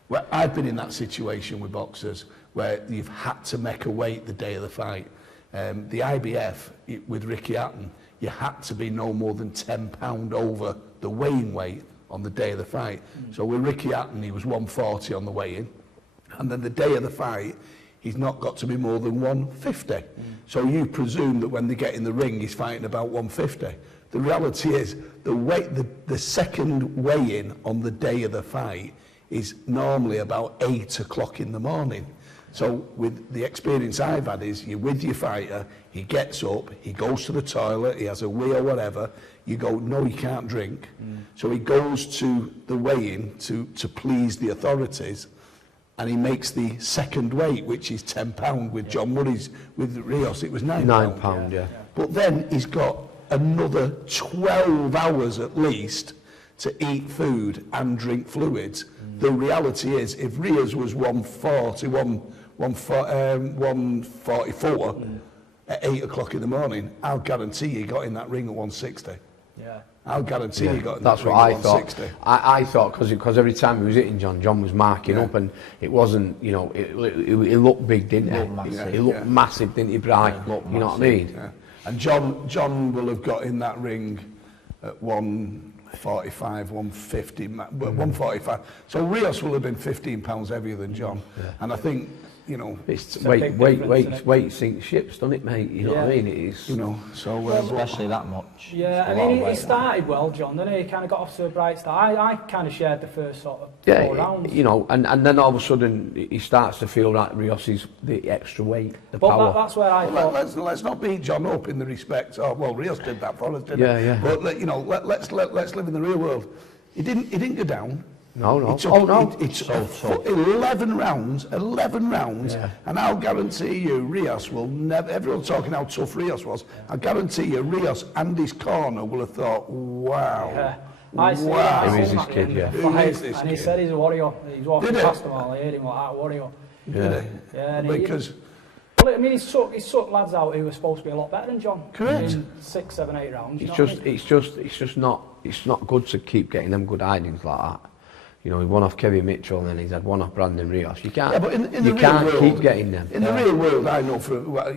well, I've been in that situation with boxers where you've had to make a weight the day of the fight. The IBF with Ricky Hatton, you had to be no more than 10 pound over the weighing weight on the day of the fight. So with Ricky Hatton, he was 140 on the weigh-in. And then the day of the fight, he's not got to be more than 150. So you presume that when they get in the ring, he's fighting about 150. The reality is, the second weigh-in on the day of the fight is normally about 8 o'clock in the morning. So with the experience I've had is, you're with your fighter, he gets up, he goes to the toilet, he has a wee or whatever, you go, no, you can't drink. So he goes to the weigh-in to please the authorities, and he makes the second weight, which is 10 pound. With John Murray's, with Rios, it was 9 pound. But then he's got another 12 hours at least to eat food and drink fluids. The reality is, if Rios was 144 at 8 o'clock in the morning, I'll guarantee he got in that ring at 160. I'll guarantee he got in that ring at 160. I thought, because every time he was hitting John was marking up, and it wasn't, you know, it looked big, didn't it? It looked massive, didn't it, Bright? You know what I mean? And John will have got in that ring at 145, 150, 145. So Rios will have been 15 pounds heavier than John. And I think you know, It's a big difference, isn't it? weight sinks ships, doesn't it, mate? You know what I mean? It is. you know, so Especially that much. Yeah, It's a I lot mean, of he weight. started well, John, didn't he? He kind of got off to a bright start. I kind of shared the first sort of 4 rounds. you know, and then all of a sudden he starts to feel like Rios is the extra weight, the But power. that's where I thought... let's not beat John up in the respect of, well, Rios did that for us, didn't Yeah, he? yeah. But you know, let's live in the real world. He didn't go down. No. It took, Oh, no. It took 11 rounds, Yeah. and I'll guarantee you, Rios will never, everyone's talking how tough Rios was, I guarantee you, Rios and his corner will have thought, wow, I see wow. Who is him this at the kid, end yeah? of the Who fight, is this and he kid? said he's a warrior. He's walking Did he? past them all, I heard him like that, warrior. Yeah. Yeah, and he, Because, well, I mean, he's sucked lads out who were supposed to be a lot better than John. Correct. In 6, 7, 8 rounds. you It's know what I just, mean? it's just not, it's not good to keep getting them good hidings like that. You know, he won off Kevin Mitchell and then he's had one off Brandon Rios. You can't, yeah, but in the you real can't world, keep getting them. In the real world, I know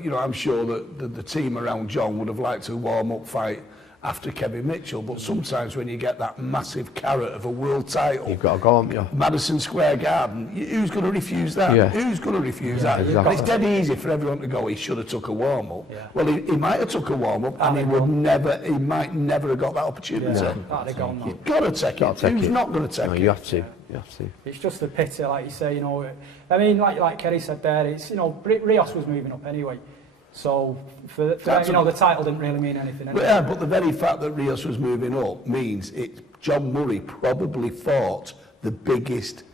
you know, I'm sure that the team around John would have liked a warm-up fight after Kevin Mitchell, but sometimes when you get that massive carrot of a world title, You've got to go, haven't you? Madison Square Garden, who's going to refuse that? Yeah. Who's going to refuse that? exactly. And it's dead easy for everyone to go, he should have took a warm-up. Yeah. Well, he might have took a warm-up and he might never have got that opportunity. Yeah, that'd have gone, man. You've got to take it. Take Who's it. not going to take No, it? you have to. You have to. It's just a pity, like you say, you know. I mean, like Kerry said there, it's, you know, Rios was moving up anyway. So, for that, you know, the title didn't really mean anything anyway. Yeah, but the very fact that Rios was moving up means John Murray probably fought the biggest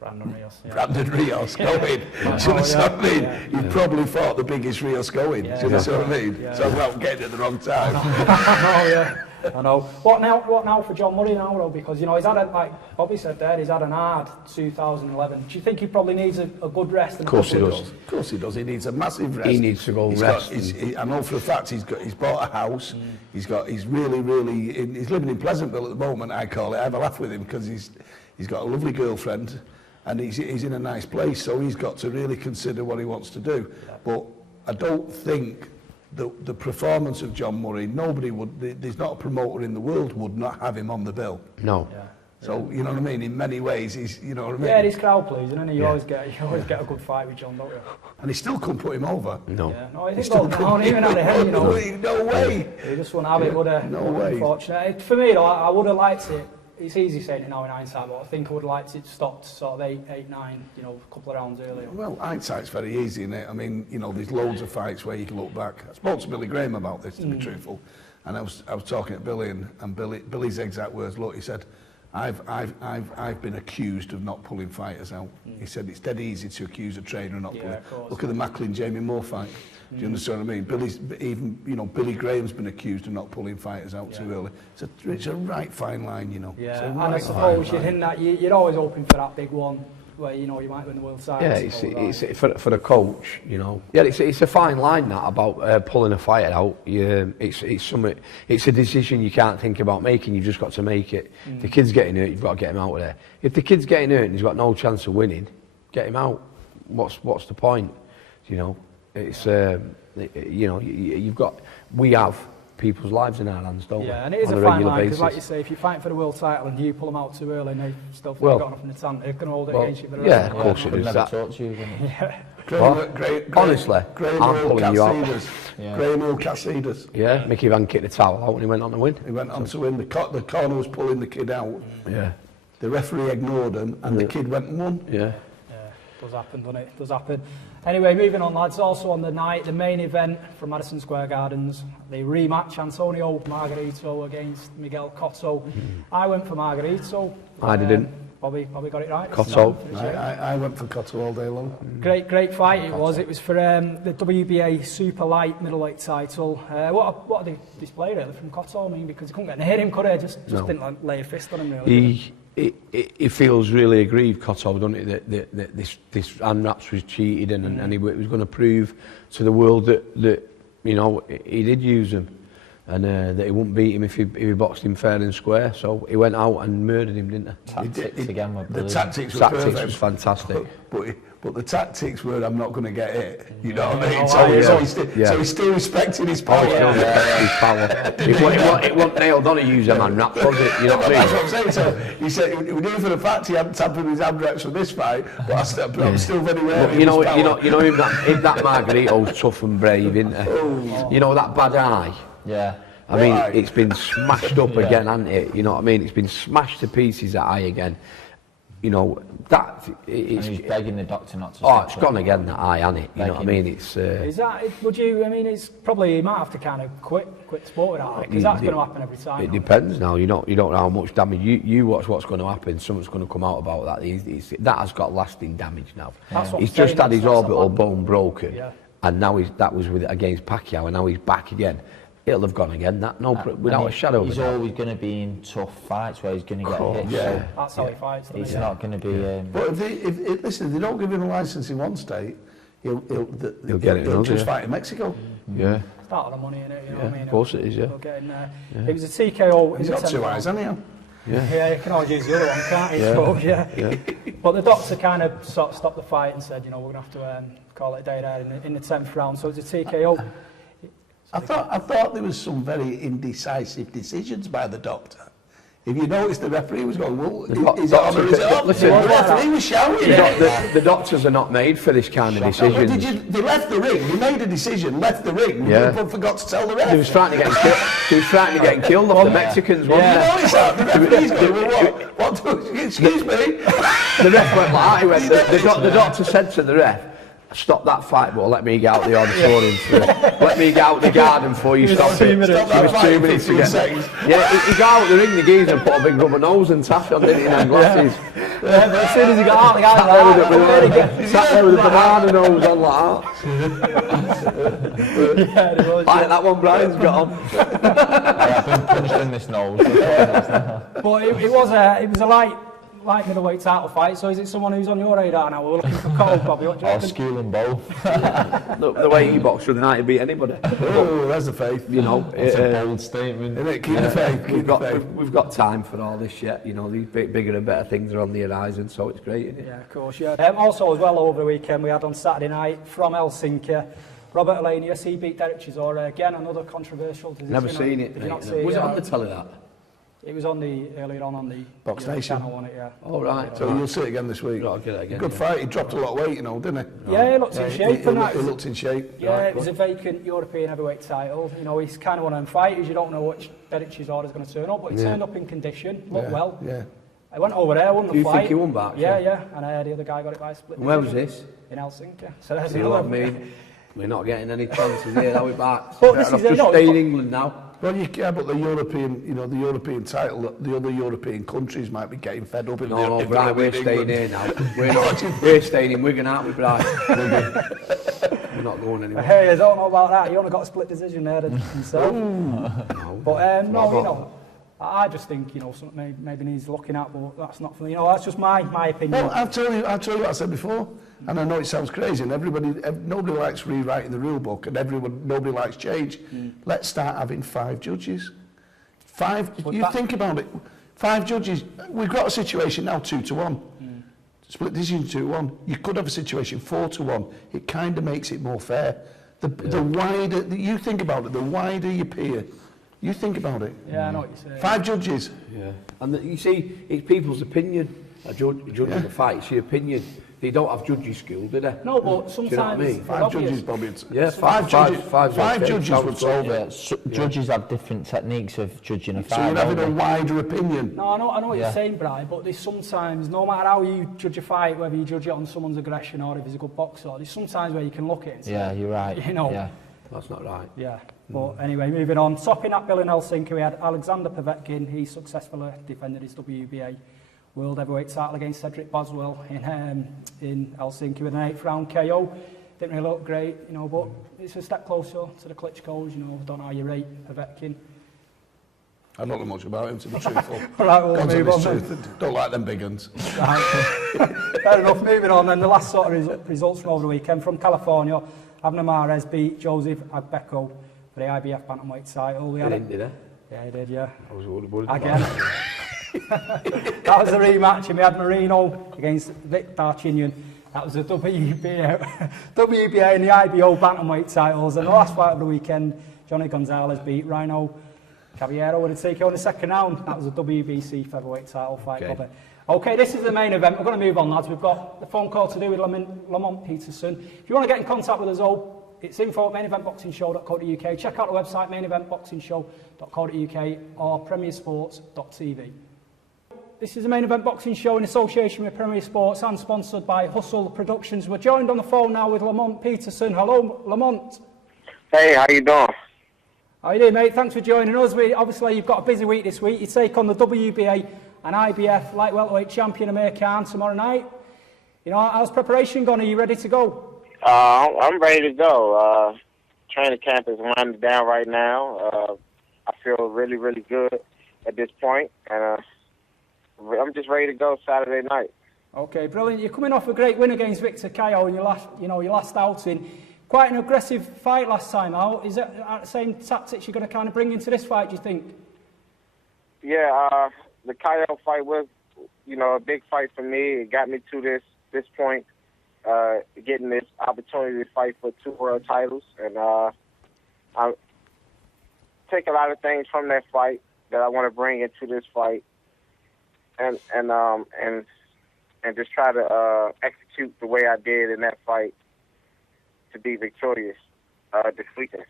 Brandon Rios. Yeah. Brandon Rios going. Do you know what I mean? Yeah. He probably fought the biggest Rios going. Yeah, Do you know what I mean? Yeah. So I'm getting it at the wrong time. I know, yeah. I know. What now for John Murray now, though? Because, you know, he's had, like Bobby said there, he's had an hard 2011. Do you think he probably needs a good rest? Of course he does. Of course he does. He needs a massive rest. He needs to go He's rest. I know for a fact he's bought a house. He's really he's living in Pleasantville at the moment. I call it. I have a laugh with him because he's got a lovely girlfriend, and he's in a nice place. So he's got to really consider what he wants to do. But I don't think the performance of John Murray, there's not a promoter in the world would not have him on the bill. No. Yeah. So, you know what I mean? In many ways, he's, you know what I mean? Yeah, he's crowd pleasing, and you Yeah. always get a good fight with John, don't you? And he still couldn't put him over. No. Yeah, no, I He think still well, no, even at the head, you know. No way. He just wouldn't have it, would he? No way. Unfortunately. For me, though, I would have liked it. It's easy saying it now in hindsight, but I think I would have liked it stopped sort of 8, 9, you know, a couple of rounds earlier. Well, hindsight's very easy, isn't it? I mean, you know, there's loads of fights where you can look back. I spoke to Billy Graham about this, to be truthful, and I was talking to Billy, and Billy's exact words. Look, he said, I've been accused of not pulling fighters out. He said it's dead easy to accuse a trainer of not pulling. of course. Look at the Macklin Jamie Moore fight. Do you understand what I mean? Billy Graham's been accused of not pulling fighters out too early. It's a right fine line, you know. Yeah, It's a and I right suppose fine line. you're always hoping for that big one where, you know, you might win the world title. Yeah, I suppose, it's for the coach, you know. Yeah, it's a fine line that about pulling a fighter out. It's a decision you can't think about making. You've just got to make it. If the kid's getting hurt, you've got to get him out of there. If the kid's getting hurt and he's got no chance of winning, get him out. What's the point? You know, it's you know, we have people's lives in our hands, don't we? Yeah, and it is on a a fine regular line, because basis. like you say, if you're fighting for the world title and you pull them out too early and they still Well, got enough in the tank, they're going to hold it well, against you for the yeah, rest of of course the it Could is. never That- talk to you, wouldn't he? Honestly, Graham I'm Hill pulling you out. Casidas. Yeah. Graham Hill Casidas. Yeah, Mickey Van kicked the towel out and he went on to win. He went on to win. The corner was pulling the kid out. Yeah, The referee ignored him, and the kid went and won. yeah. Does happen, doesn't it? Does happen. Anyway, moving on, lads. Also on the night, the main event from Madison Square Gardens, the rematch, Antonio Margarito against Miguel Cotto. I went for Margarito. I didn't. Bobby got it right. Cotto. I went for Cotto all day long. Great fight it was. It was for the WBA Super Light Middleweight title. What a display really from Cotto. I mean, because he couldn't get near him, could he? Just No. didn't like, lay a fist on him really. He feels really aggrieved, Cotto, doesn't he, that this ANRAPS was cheated and he was going to prove to the world that you know, he did use him and that he wouldn't beat him if he boxed him fair and square. So he went out and murdered him, didn't he? Tactics again were The brilliant. tactics were Tactics perfect. was fantastic. But But the tactics were, I'm not going to get it. You know what I mean? Oh, So, yeah. so he's still respecting his power. His power. It wasn't nailed on to use them hand wraps, was it? You know what I That's mean? what I'm saying. So he said, we knew for the fact he hadn't tampered with his hand wraps for this fight, but I'm still very wary. But you know, if that Margarito's tough and brave, isn't it? You know that bad eye. Yeah. I mean, Right. it's been smashed up again, hasn't it? You know what I mean? It's been smashed to pieces, that eye again. You know, that... And he's begging the doctor not to Oh, stop it's it. gone again, that eye, hasn't it? You know what I mean? It's... Is that, would you, I mean, it's probably, you might have to kind of quit sport with that, because that's going to happen every time. It depends now. You don't know how much damage. You watch what's going to happen. Something's going to come out about that. That has got lasting damage now. That's what He's I'm saying, just had his that's a orbital bad- bone broken, Yeah. and now that was against Pacquiao, and now he's back again. It'll have gone again. Without And a shadow of a he's doubt. always going to be in tough fights where he's going to get hit. yeah. So That's how he fights. doesn't he's he? not going to be... But listen, if they don't give him a licence in one state, he'll get it in others, choose yeah. fight in Mexico. Yeah, Start of the money in it, you know yeah, what I mean? of course it is. Yeah, They'll get in there. It was a TKO. He's in the got two 10th eyes, hasn't he? Yeah, you can always use the other one, can't you? Yeah. So, yeah. But the doctor kind of sort of stopped the fight and said, you know, we're going to have to call it a day there in the 10th round. So it's a TKO. I thought there was some very indecisive decisions by the doctor. If you noticed, the referee was going, well, is it on or is it off? listen, The referee was shouting. The doctors are not made for this kind of decisions. They left the ring, they made a decision, left the ring, Yeah. but forgot to tell the ref. He was frightened of getting killed. He was frightened of getting killed off the Mexicans, wasn't You he? notice that? The referee's going, well, excuse me? The ref went like that. He went, the doctor said to the ref, stop that fight, but let me get out the auditorium for it. Let me get out the garden for you. Stop it. minutes. It was 2 minutes to get. Yeah, he got out the ring, the geezer, and put a big rubber nose and tash on, didn't he, and glasses. Yeah, but as soon as he got out, the guy was Sat there with a banana nose on like that. yeah, it was. Like that one Brian's got on. I've been punched in this nose. But it was a light middleweight title fight. So is it someone who's on your radar now? We're looking for Cole, Bobby. What do you I'll reckon? school them both. Look, the way he boxed the night, he'd beat anybody. Oh, there's the faith. You know, It's a bold statement. Isn't it? Keep the faith, keep the faith. we've got time for all this yet. You know, these bigger and better things are on the horizon, so it's great, isn't it? Yeah, of course, yeah. Also, as well, over the weekend, we had on Saturday night from Helsinki, Robert Alenius, he beat Derek Chisora. Again, another controversial decision. Never seen it. Did you not mate. see it? Was it Yeah. on the telly that? It was on earlier on the Box yeah, Nation. channel, wasn't it? Yeah. Oh, right. So you'll see it again this week. Right, I'll get it again, Good yeah. fight. He dropped a lot of weight, you know, didn't he? Yeah, he looked in shape and that. He looked in shape. Yeah, it was a vacant European heavyweight title. You know, he's kind of one of them fighters. You don't know which Derek Chisora is going to turn up, but he turned up in condition, looked well. Yeah. I went over there, won the Do you fight. think he won back? Yeah, yeah. And the other guy got it by a split. Where was decision this? In Helsinki. So there's You know what I another. mean? We're not getting any chances here, are we, back? But this is just no, stay in but- England now. Well, but the European, you know, the European title, the other European countries might be getting fed up. No, if Brian, we're they're staying England. here now. We're staying in Wigan, aren't we, Brian? We're not going anywhere. Hey, I don't know about that. He only got a split decision there himself. But no, you know, I just think, you know, something maybe needs looking at, but that's not for me. You know, that's just my opinion. Well, I'll tell you what I said before, and I know it sounds crazy, and nobody likes rewriting the rule book, and nobody likes change. Let's start having 5 judges. 5. But You think about it. 5 judges. We've got a situation now 2-1. Split decision 2-1. You could have a situation 4-1. It kind of makes it more fair. The wider you think about it, the wider you peer. You think about it. Yeah, I know what you're saying. 5 judges. Yeah. And you see, it's people's opinion. A judging the fight, it's your opinion. They don't have judges' school, do they? No, but Do you know what I sometimes... mean? it's 5 obvious. judges, Bobby. Yeah, five judges would solve it. Judges have different techniques of judging a fight. So you're having a don't they? wider opinion. No, I know what Yeah. you're saying, Brian, but there's sometimes, no matter how you judge a fight, whether you judge it on someone's aggression or if he's a good boxer, there's sometimes where you can look at it and say, Yeah, you're right. You know. Yeah. That's not right. yeah. But anyway, moving on. Topping that bill in Helsinki, we had Alexander Povetkin. He successfully defended his WBA World Heavyweight title against Cedric Boswell in Helsinki with an 8th round KO. Didn't really look great, you know, but it's a step closer to the Klitschko's, you know. Don't know how you rate Povetkin. I don't know much about him, to be truthful. All right, we'll God's move honest on. truth, don't like them big uns. Fair enough, moving on. And the last sort of results from over the weekend from California, Abner Mares beat Joseph Agbeko for the IBF Bantamweight title. We They had didn't, did they? Yeah, he did, yeah. I was worried Again. about it. That was the rematch, and we had Marino against Vic Darchinyan. That was the WBA and the IBO bantamweight titles. And the last fight of the weekend, Johnny Gonzalez beat Rhino Caballero with a TKO in the second round. That was a WBC featherweight title fight. Okay. Okay, this is the main event. We're going to move on, lads. We've got the phone call to do with Lamont Peterson. If you want to get in contact with us all, it's info@maineventboxingshow.co.uk. Check out the website, maineventboxingshow.co.uk or premiersports.tv. This is the Main Event Boxing Show in association with Premier Sports and sponsored by Hustle Productions. We're joined on the phone now with Lamont Peterson. Hello, Lamont. Hey, how you doing? How you doing, mate? Thanks for joining us. Obviously, you've got a busy week this week. You take on the WBA and IBF light welterweight champion Amir Khan tomorrow night. You know, how's preparation gone? Are you ready to go? I'm ready to go. Training camp is winding down right now. I feel really, really good at this point, and I'm just ready to go Saturday night. Okay, brilliant. You're coming off a great win against Victor Cayo in your last outing. Quite an aggressive fight last time out. Is that the same tactics you're going to kind of bring into this fight, do you think? Yeah, the Cayo fight was, a big fight for me. It got me to this point, getting this opportunity to fight for 2 world titles, and I take a lot of things from that fight that I want to bring into this fight, and just try to execute the way I did in that fight to be victorious this weekend.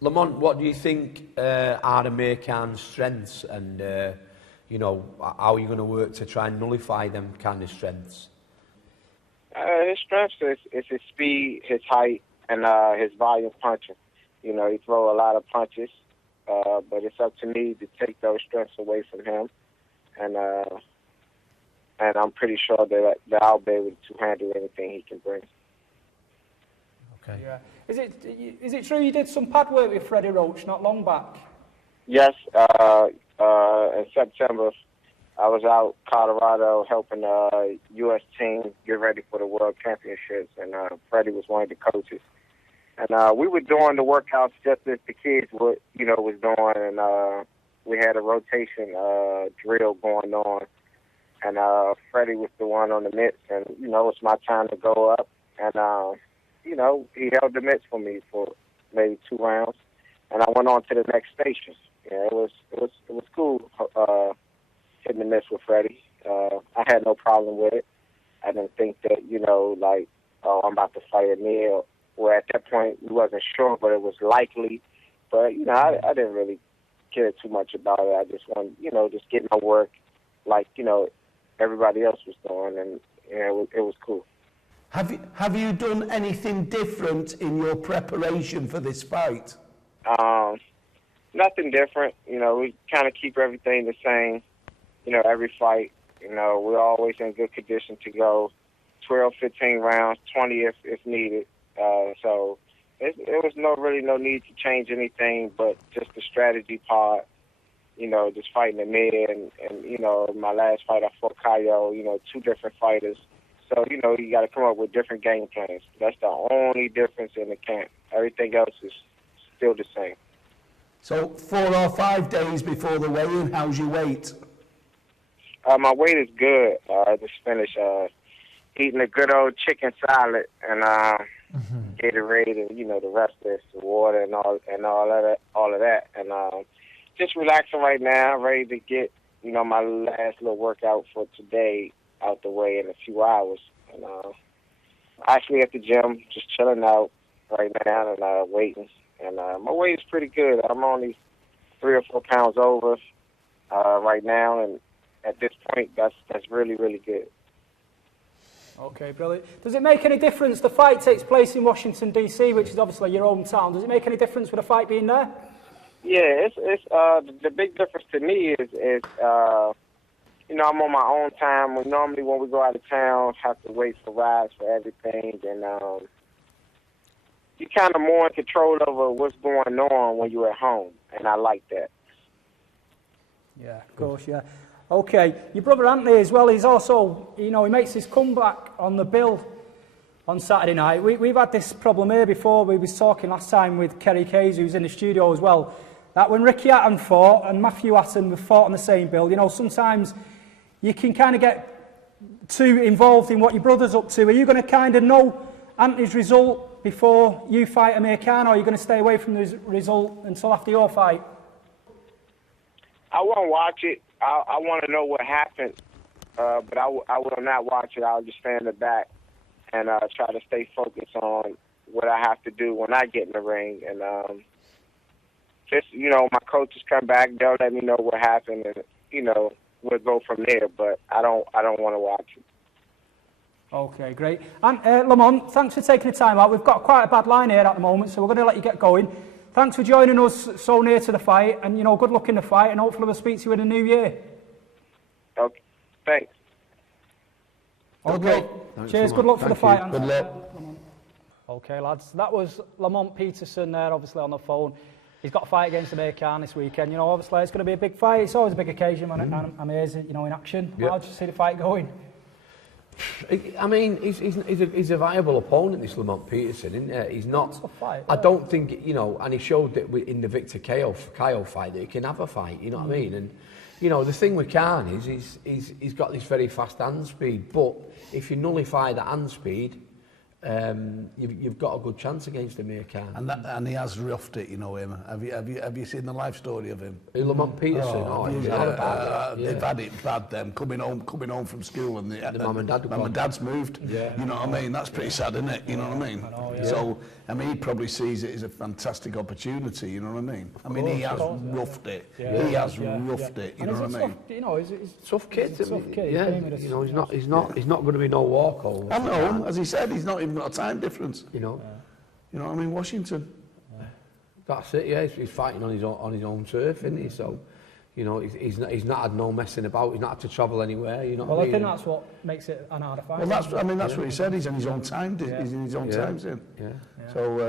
Lamont, what do you think are Amir Khan's strengths, and how are you going to work to try and nullify them kind of strengths? His strengths is his speed, his height, and his volume punching. He throws a lot of punches, but it's up to me to take those strengths away from him, and I'm pretty sure that I'll be able to handle anything he can bring. Okay. Yeah. Is it true you did some pad work with Freddie Roach not long back? Yes, in September, I was out Colorado helping the U.S. team get ready for the World Championships, and Freddie was one of the coaches. And we were doing the workouts just as the kids was doing, and we had a rotation drill going on. And Freddie was the one on the mitts, and, it's my time to go up. And, he held the mitts for me for maybe 2 rounds, and I went on to the next station. Yeah, it was cool hitting the mitts with Freddie. I had no problem with it. I didn't think that, I'm about to fight Amir. Well, at that point, we wasn't sure, but it was likely. But, I didn't really care too much about it. I just wanted, just get my work like, everybody else was doing, and it was cool. Have you done anything different in your preparation for this fight? Nothing different. We kind of keep everything the same. Every fight, we're always in good condition to go 12, 15 rounds, 20 if needed. So it was really no need to change anything, but just the strategy part. Just fighting Amir, and my last fight I fought Cayo. 2 different fighters. So, you got to come up with different game plans. That's the only difference in the camp. Everything else is still the same. So 4 or 5 days before the weigh-in, how's your weight? My weight is good. I just finished eating a good old chicken salad and Gatorade and, the rest of it, the water and all of that. And just relaxing right now, ready to get, my last little workout for today out the way in a few hours. And actually at the gym, just chilling out right now and waiting. And my weight is pretty good. I'm only 3 or 4 pounds over right now, and at this point, that's really, really good. Okay, brilliant. Does it make any difference? The fight takes place in Washington, D.C., which is obviously your hometown. Does it make any difference with the fight being there? Yeah, it's the big difference to me is I'm on my own time. Normally when we go out of town, have to wait for rides for everything, and you're kind of more in control over what's going on when you're at home, and I like that. Yeah, of course, yeah. Okay, your brother Anthony as well, he's also, he makes his comeback on the bill on Saturday night. We've had this problem here before. We was talking last time with Kerry Case, who's in the studio as well, that when Ricky Hatton fought and Matthew Hatton were fought on the same bill, sometimes you can kind of get too involved in what your brother's up to. Are you going to kind of know Anthony's result before you fight Amir Khan, or are you going to stay away from the result until after your fight? I won't watch it. I want to know what happened, but I will not watch it. I'll just stand in the back and try to stay focused on what I have to do when I get in the ring. And just, my coaches come back, they'll let me know what happened, and, we'll go from there. But I don't want to watch it. Okay, great. And Lamont, thanks for taking the time out. We've got quite a bad line here at the moment, so we're going to let you get going. Thanks for joining us so near to the fight, and good luck in the fight, and hopefully we'll speak to you in the new year. Okay, thanks. Okay, cheers, good luck for the fight. Good luck. Okay, lads, that was Lamont Peterson there, obviously on the phone. He's got a fight against Amir Khan this weekend. Obviously it's going to be a big fight. It's always a big occasion when Amir's, in action. Yep. How do you see the fight going? I mean, he's a viable opponent, this Lamont Peterson, isn't he? He's not. It's a fight, I don't think, and he showed that in the Victor Kyle fight that he can have a fight. You know what I mean? And the thing with Khan is he's got this very fast hand speed. But if you nullify that hand speed, you've got a good chance against Amir Khan. And he has roughed it, him. Have you seen the life story of him? Lamont Peterson. They've had it bad. Them coming home from school, and the mum and dad. Mum and dad's moved. Yeah. You know what I mean? That's pretty sad, isn't it? You know what I mean? So he probably sees it as a fantastic opportunity. You know what I mean? He has roughed it. Yeah. He has roughed it. You know what I mean? He's Tough kid. He's a tough kid. Yeah. He's not going to be no walkover. I know. As he said, he's not even got a time difference. You know. You know what I mean? Washington. That's it. Yeah, he's fighting on his own turf, isn't he? So, he's not had no messing about. He's not had to travel anywhere. Well, I think that's what makes it an harder fight. Well, that's what he said. He's in his own time. He's in his own time zone. Yeah. So,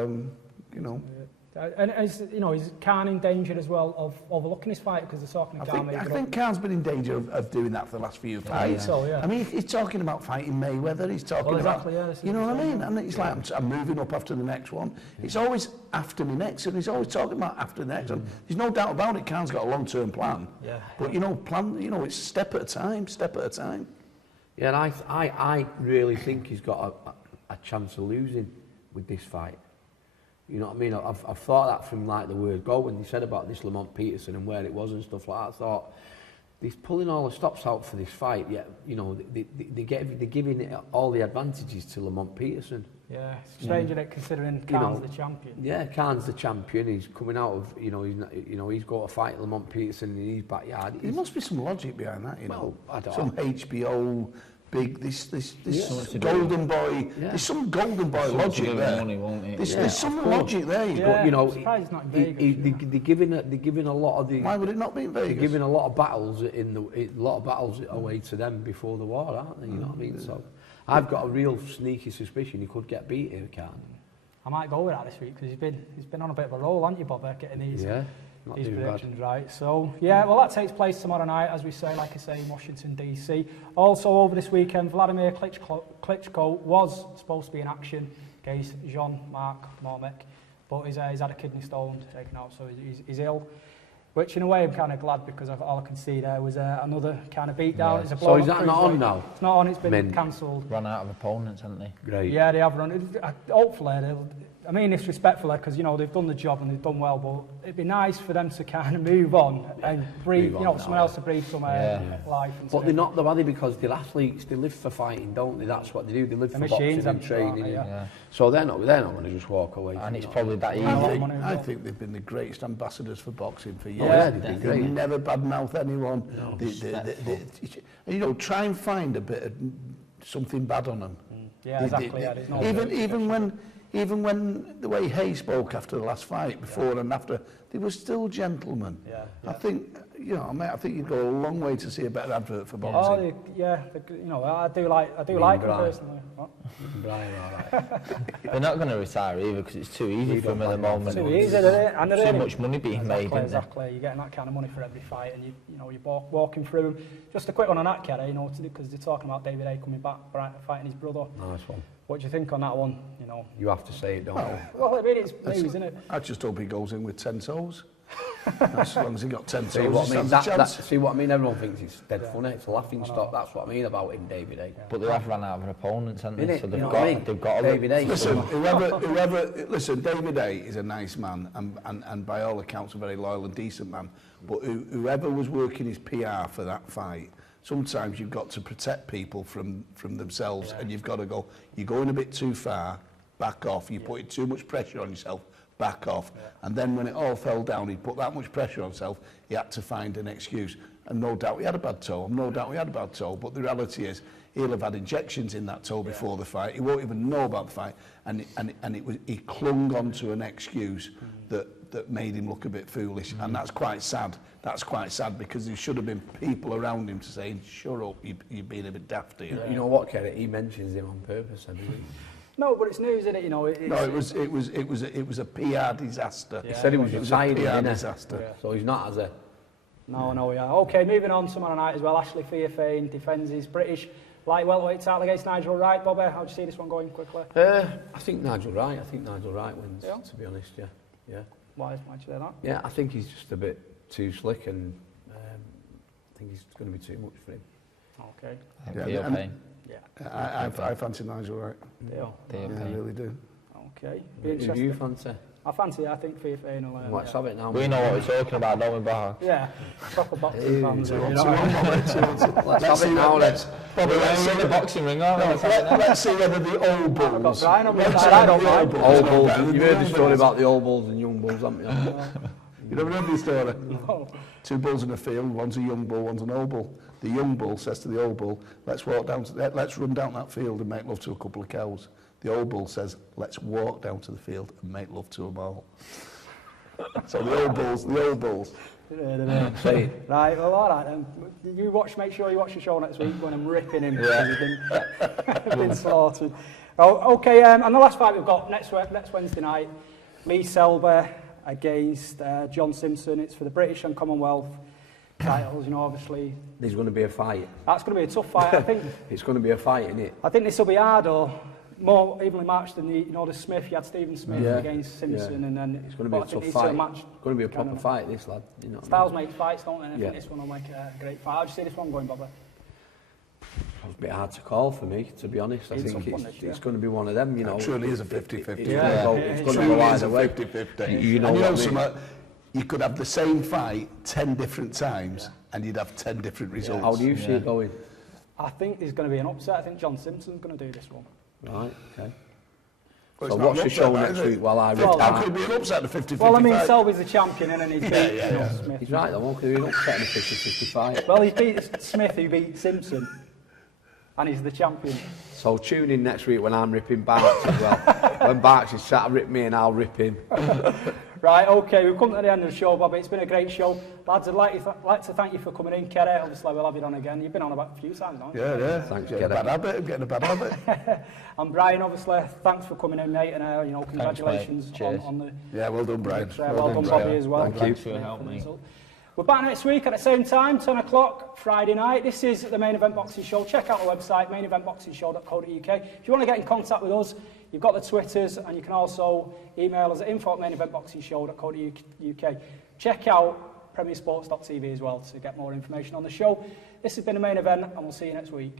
And is Khan in danger as well of overlooking his fight because they're talking about I think Khan's been in danger of doing that for the last few fights. So, yeah. I mean, he's talking about fighting Mayweather. He's talking about, you know what I mean? And it's like, I'm moving up after the next one. It's always after the next, and he's always talking about after the next. And there's no doubt about it. Khan's got a long-term plan. Yeah. But it's step at a time. Yeah, and I really think he's got a chance of losing with this fight. You know what I mean? I've thought that from the word go when they said about this Lamont Peterson and where it was and stuff like that. I thought he's pulling all the stops out for this fight. Yet they're giving it all the advantages to Lamont Peterson. Yeah, it's strange, isn't it, considering Khan's the champion. Yeah, Khan's the champion. He's coming out of he's got to fight Lamont Peterson in his backyard. There must be some logic behind that, Well, I don't some know. HBO. Big, this golden boy. Yeah. There's some golden boy logic there. Money, won't it? There's some logic there. Yeah. But, I'm surprised it's not in Vegas. they're giving a lot of the. Why would it not be in Vegas? They're giving a lot of battles away to them before the war, aren't they? You know what I mean? So, I've got a real sneaky suspicion he could get beat here, Khan. I might go with that this week because he's been on a bit of a roll, hasn't you, Bob? Getting these predictions right. So well, that takes place tomorrow night, as we say, like I say, in Washington DC. Also over this weekend, Vladimir Klitschko was supposed to be in action against Jean-Marc Mormec, but he's had a kidney stone taken out, so he's ill. Which in a way I'm kind of glad because all I can see there was another kind of beatdown. Yeah. So is that not on now? It's not on. It's been cancelled. Run out of opponents, haven't they? Great. Yeah, they have run. Hopefully, I mean this respectfully because they've done the job and they've done well, but it'd be nice for them to kind of move on and breathe. Someone else to breathe some life. But they're not, though, are they? Because they're athletes. They live for fighting, don't they? That's what they do. They live for boxing and training. So they're not going to just walk away. And it's probably that easy. I think they've been the greatest ambassadors for boxing for years. Yeah, they've been great. They never badmouth anyone. No. Try and find a bit of something bad on them. Yeah, exactly. There's no even when the way Hay spoke after the last fight, before and after, they were still gentlemen. Yeah. I think, I think you'd go a long way to see a better advert for boxing. I do like them personally. What? Brian, all right. They're not going to retire either because it's too easy for them at the moment. Too easy, and too much money being made. Exactly. You're getting that kind of money for every fight, and you're walking through them. Just a quick one on that, Kerry, because they're talking about David Hay coming back, fighting his brother. Nice one. What do you think on that one? You have to say it, don't you? Well, I mean, it's news, isn't it? I just hope he goes in with 10 toes. As long as he got 10 See toes, what he I mean? stands a chance. See what I mean? Everyone thinks it's dead funny. It's a laughing stock. That's what I mean about him, David A. But they have run out of opponents, haven't they? Innit? So You they've know what I got, mean? they've got David A. Listen, listen, David A is a nice man and by all accounts a very loyal and decent man. But whoever was working his PR for that fight, sometimes you've got to protect people from themselves, and you've got to go, you're going a bit too far, back off. You're putting too much pressure on yourself, back off. And then when it all fell down, he put that much pressure on himself, he had to find an excuse. And no doubt he had a bad toe, but the reality is he'll have had injections in that toe before the fight. He won't even know about the fight, and he clung on to an excuse that made him look a bit foolish, and that's quite sad. That's quite sad, because there should have been people around him to say, shut up, you're being a bit daft here. You know what, Kerry? He mentions him on purpose, I believe. No, but it's news, isn't it? You know, No, it was a PR disaster. He said he was a retiring, PR didn't he? disaster. So he's not as a... No, yeah. Okay, moving on tomorrow night as well. Ashley Fiafane defends his British light welterweight title against Nigel Wright. Bobby, how do you see this one going quickly? I think Nigel Wright wins, Yeah? to be honest, yeah. Why do you say that? Yeah, I think he's just a bit too slick, and I think he's going to be too much for him. Okay. Yeah, and- Fiafane. Yeah. I fancy Nigel Wright. Deal. Yeah, I really do. Okay. Be Who do you interesting. fancy? I fancy. I think Fiafane will. Let's have it now. We know what we're talking about, don't we, Bar? Yeah. Proper boxing fans. You know. Let's have it now, let's... Probably we're in the boxing ring, aren't we? Let's see whether the old I've got bulls... Brian on my side. I don't mind. Old Bulls, you've heard the story about the old Bulls and young Bulls, haven't you? You never heard the story? No. Two bulls in a field, one's a young bull, one's an old bull. The young bull says to the old bull, let's run down that field and make love to a couple of cows. The old bull says, let's walk down to the field and make love to them all. So the old bulls. Say, Right, well, all right then. Make sure you watch the show next week when I'm ripping him because he's been slaughtered. Oh, okay, and the last fight we've got next Wednesday night, Lee Selby against John Simpson. It's for the British and Commonwealth titles, you know, obviously. there's going to be a fight. That's going to be a tough fight, I think. It's going to be a fight, isn't it? I think this will be harder, more evenly matched than the Smith. You had Stephen Smith against Simpson, and then It's going to be a tough fight. It's going to be a proper fight, this lad. You know what I Styles mean? make fights, don't they? And I think this one will make a great fight. How do you see this one going, Bobby? It's a bit hard to call for me, to be honest. I It's think a fun this year. it's going to be one of them, you know. It truly is a 50-50. It's going to go either way. 50-50. You know and what I mean? something, you could have the same fight 10 different times and you'd have 10 different results. How do you see it going? I think there's going to be an upset. I think John Simpson's going to do this one. Right, okay. Well, So it's not watch an the show upset, next is it? week while I Well, rip How that. could it be an upset at 50-50 Well, I mean, fight? Selby's the champion, and he's beat yeah. Smith. He's right, though, won't he? He's upset in a 50-50 fight. Well, he beat Smith, who beat Simpson, and he's the champion. So tune in next week when I'm ripping Barks as well. When Barks is sat to rip me and I'll rip him. Right, okay, we've come to the end of the show, Bobby. It's been a great show. Lads, I'd like to thank you for coming in. Kerry, obviously, we'll have you on again. You've been on about a few times, haven't you? Yeah. Thanks, Getting a Kerry. bad habit. I'm getting a bad habit. And Brian, obviously, thanks for coming in, mate, and you know, congratulations mate. Cheers. on the. Yeah, well done, Brian. Well done, Bobby, as well. Thanks for your help, mate. We're back next week at the same time, 10 o'clock, Friday night. This is the Main Event Boxing Show. Check out the website, maineventboxingshow.co.uk. If you want to get in contact with us, you've got the Twitters, and you can also email us at info@maineventboxingshow.co.uk. Check out premiersports.tv as well to get more information on the show. This has been the Main Event, and we'll see you next week.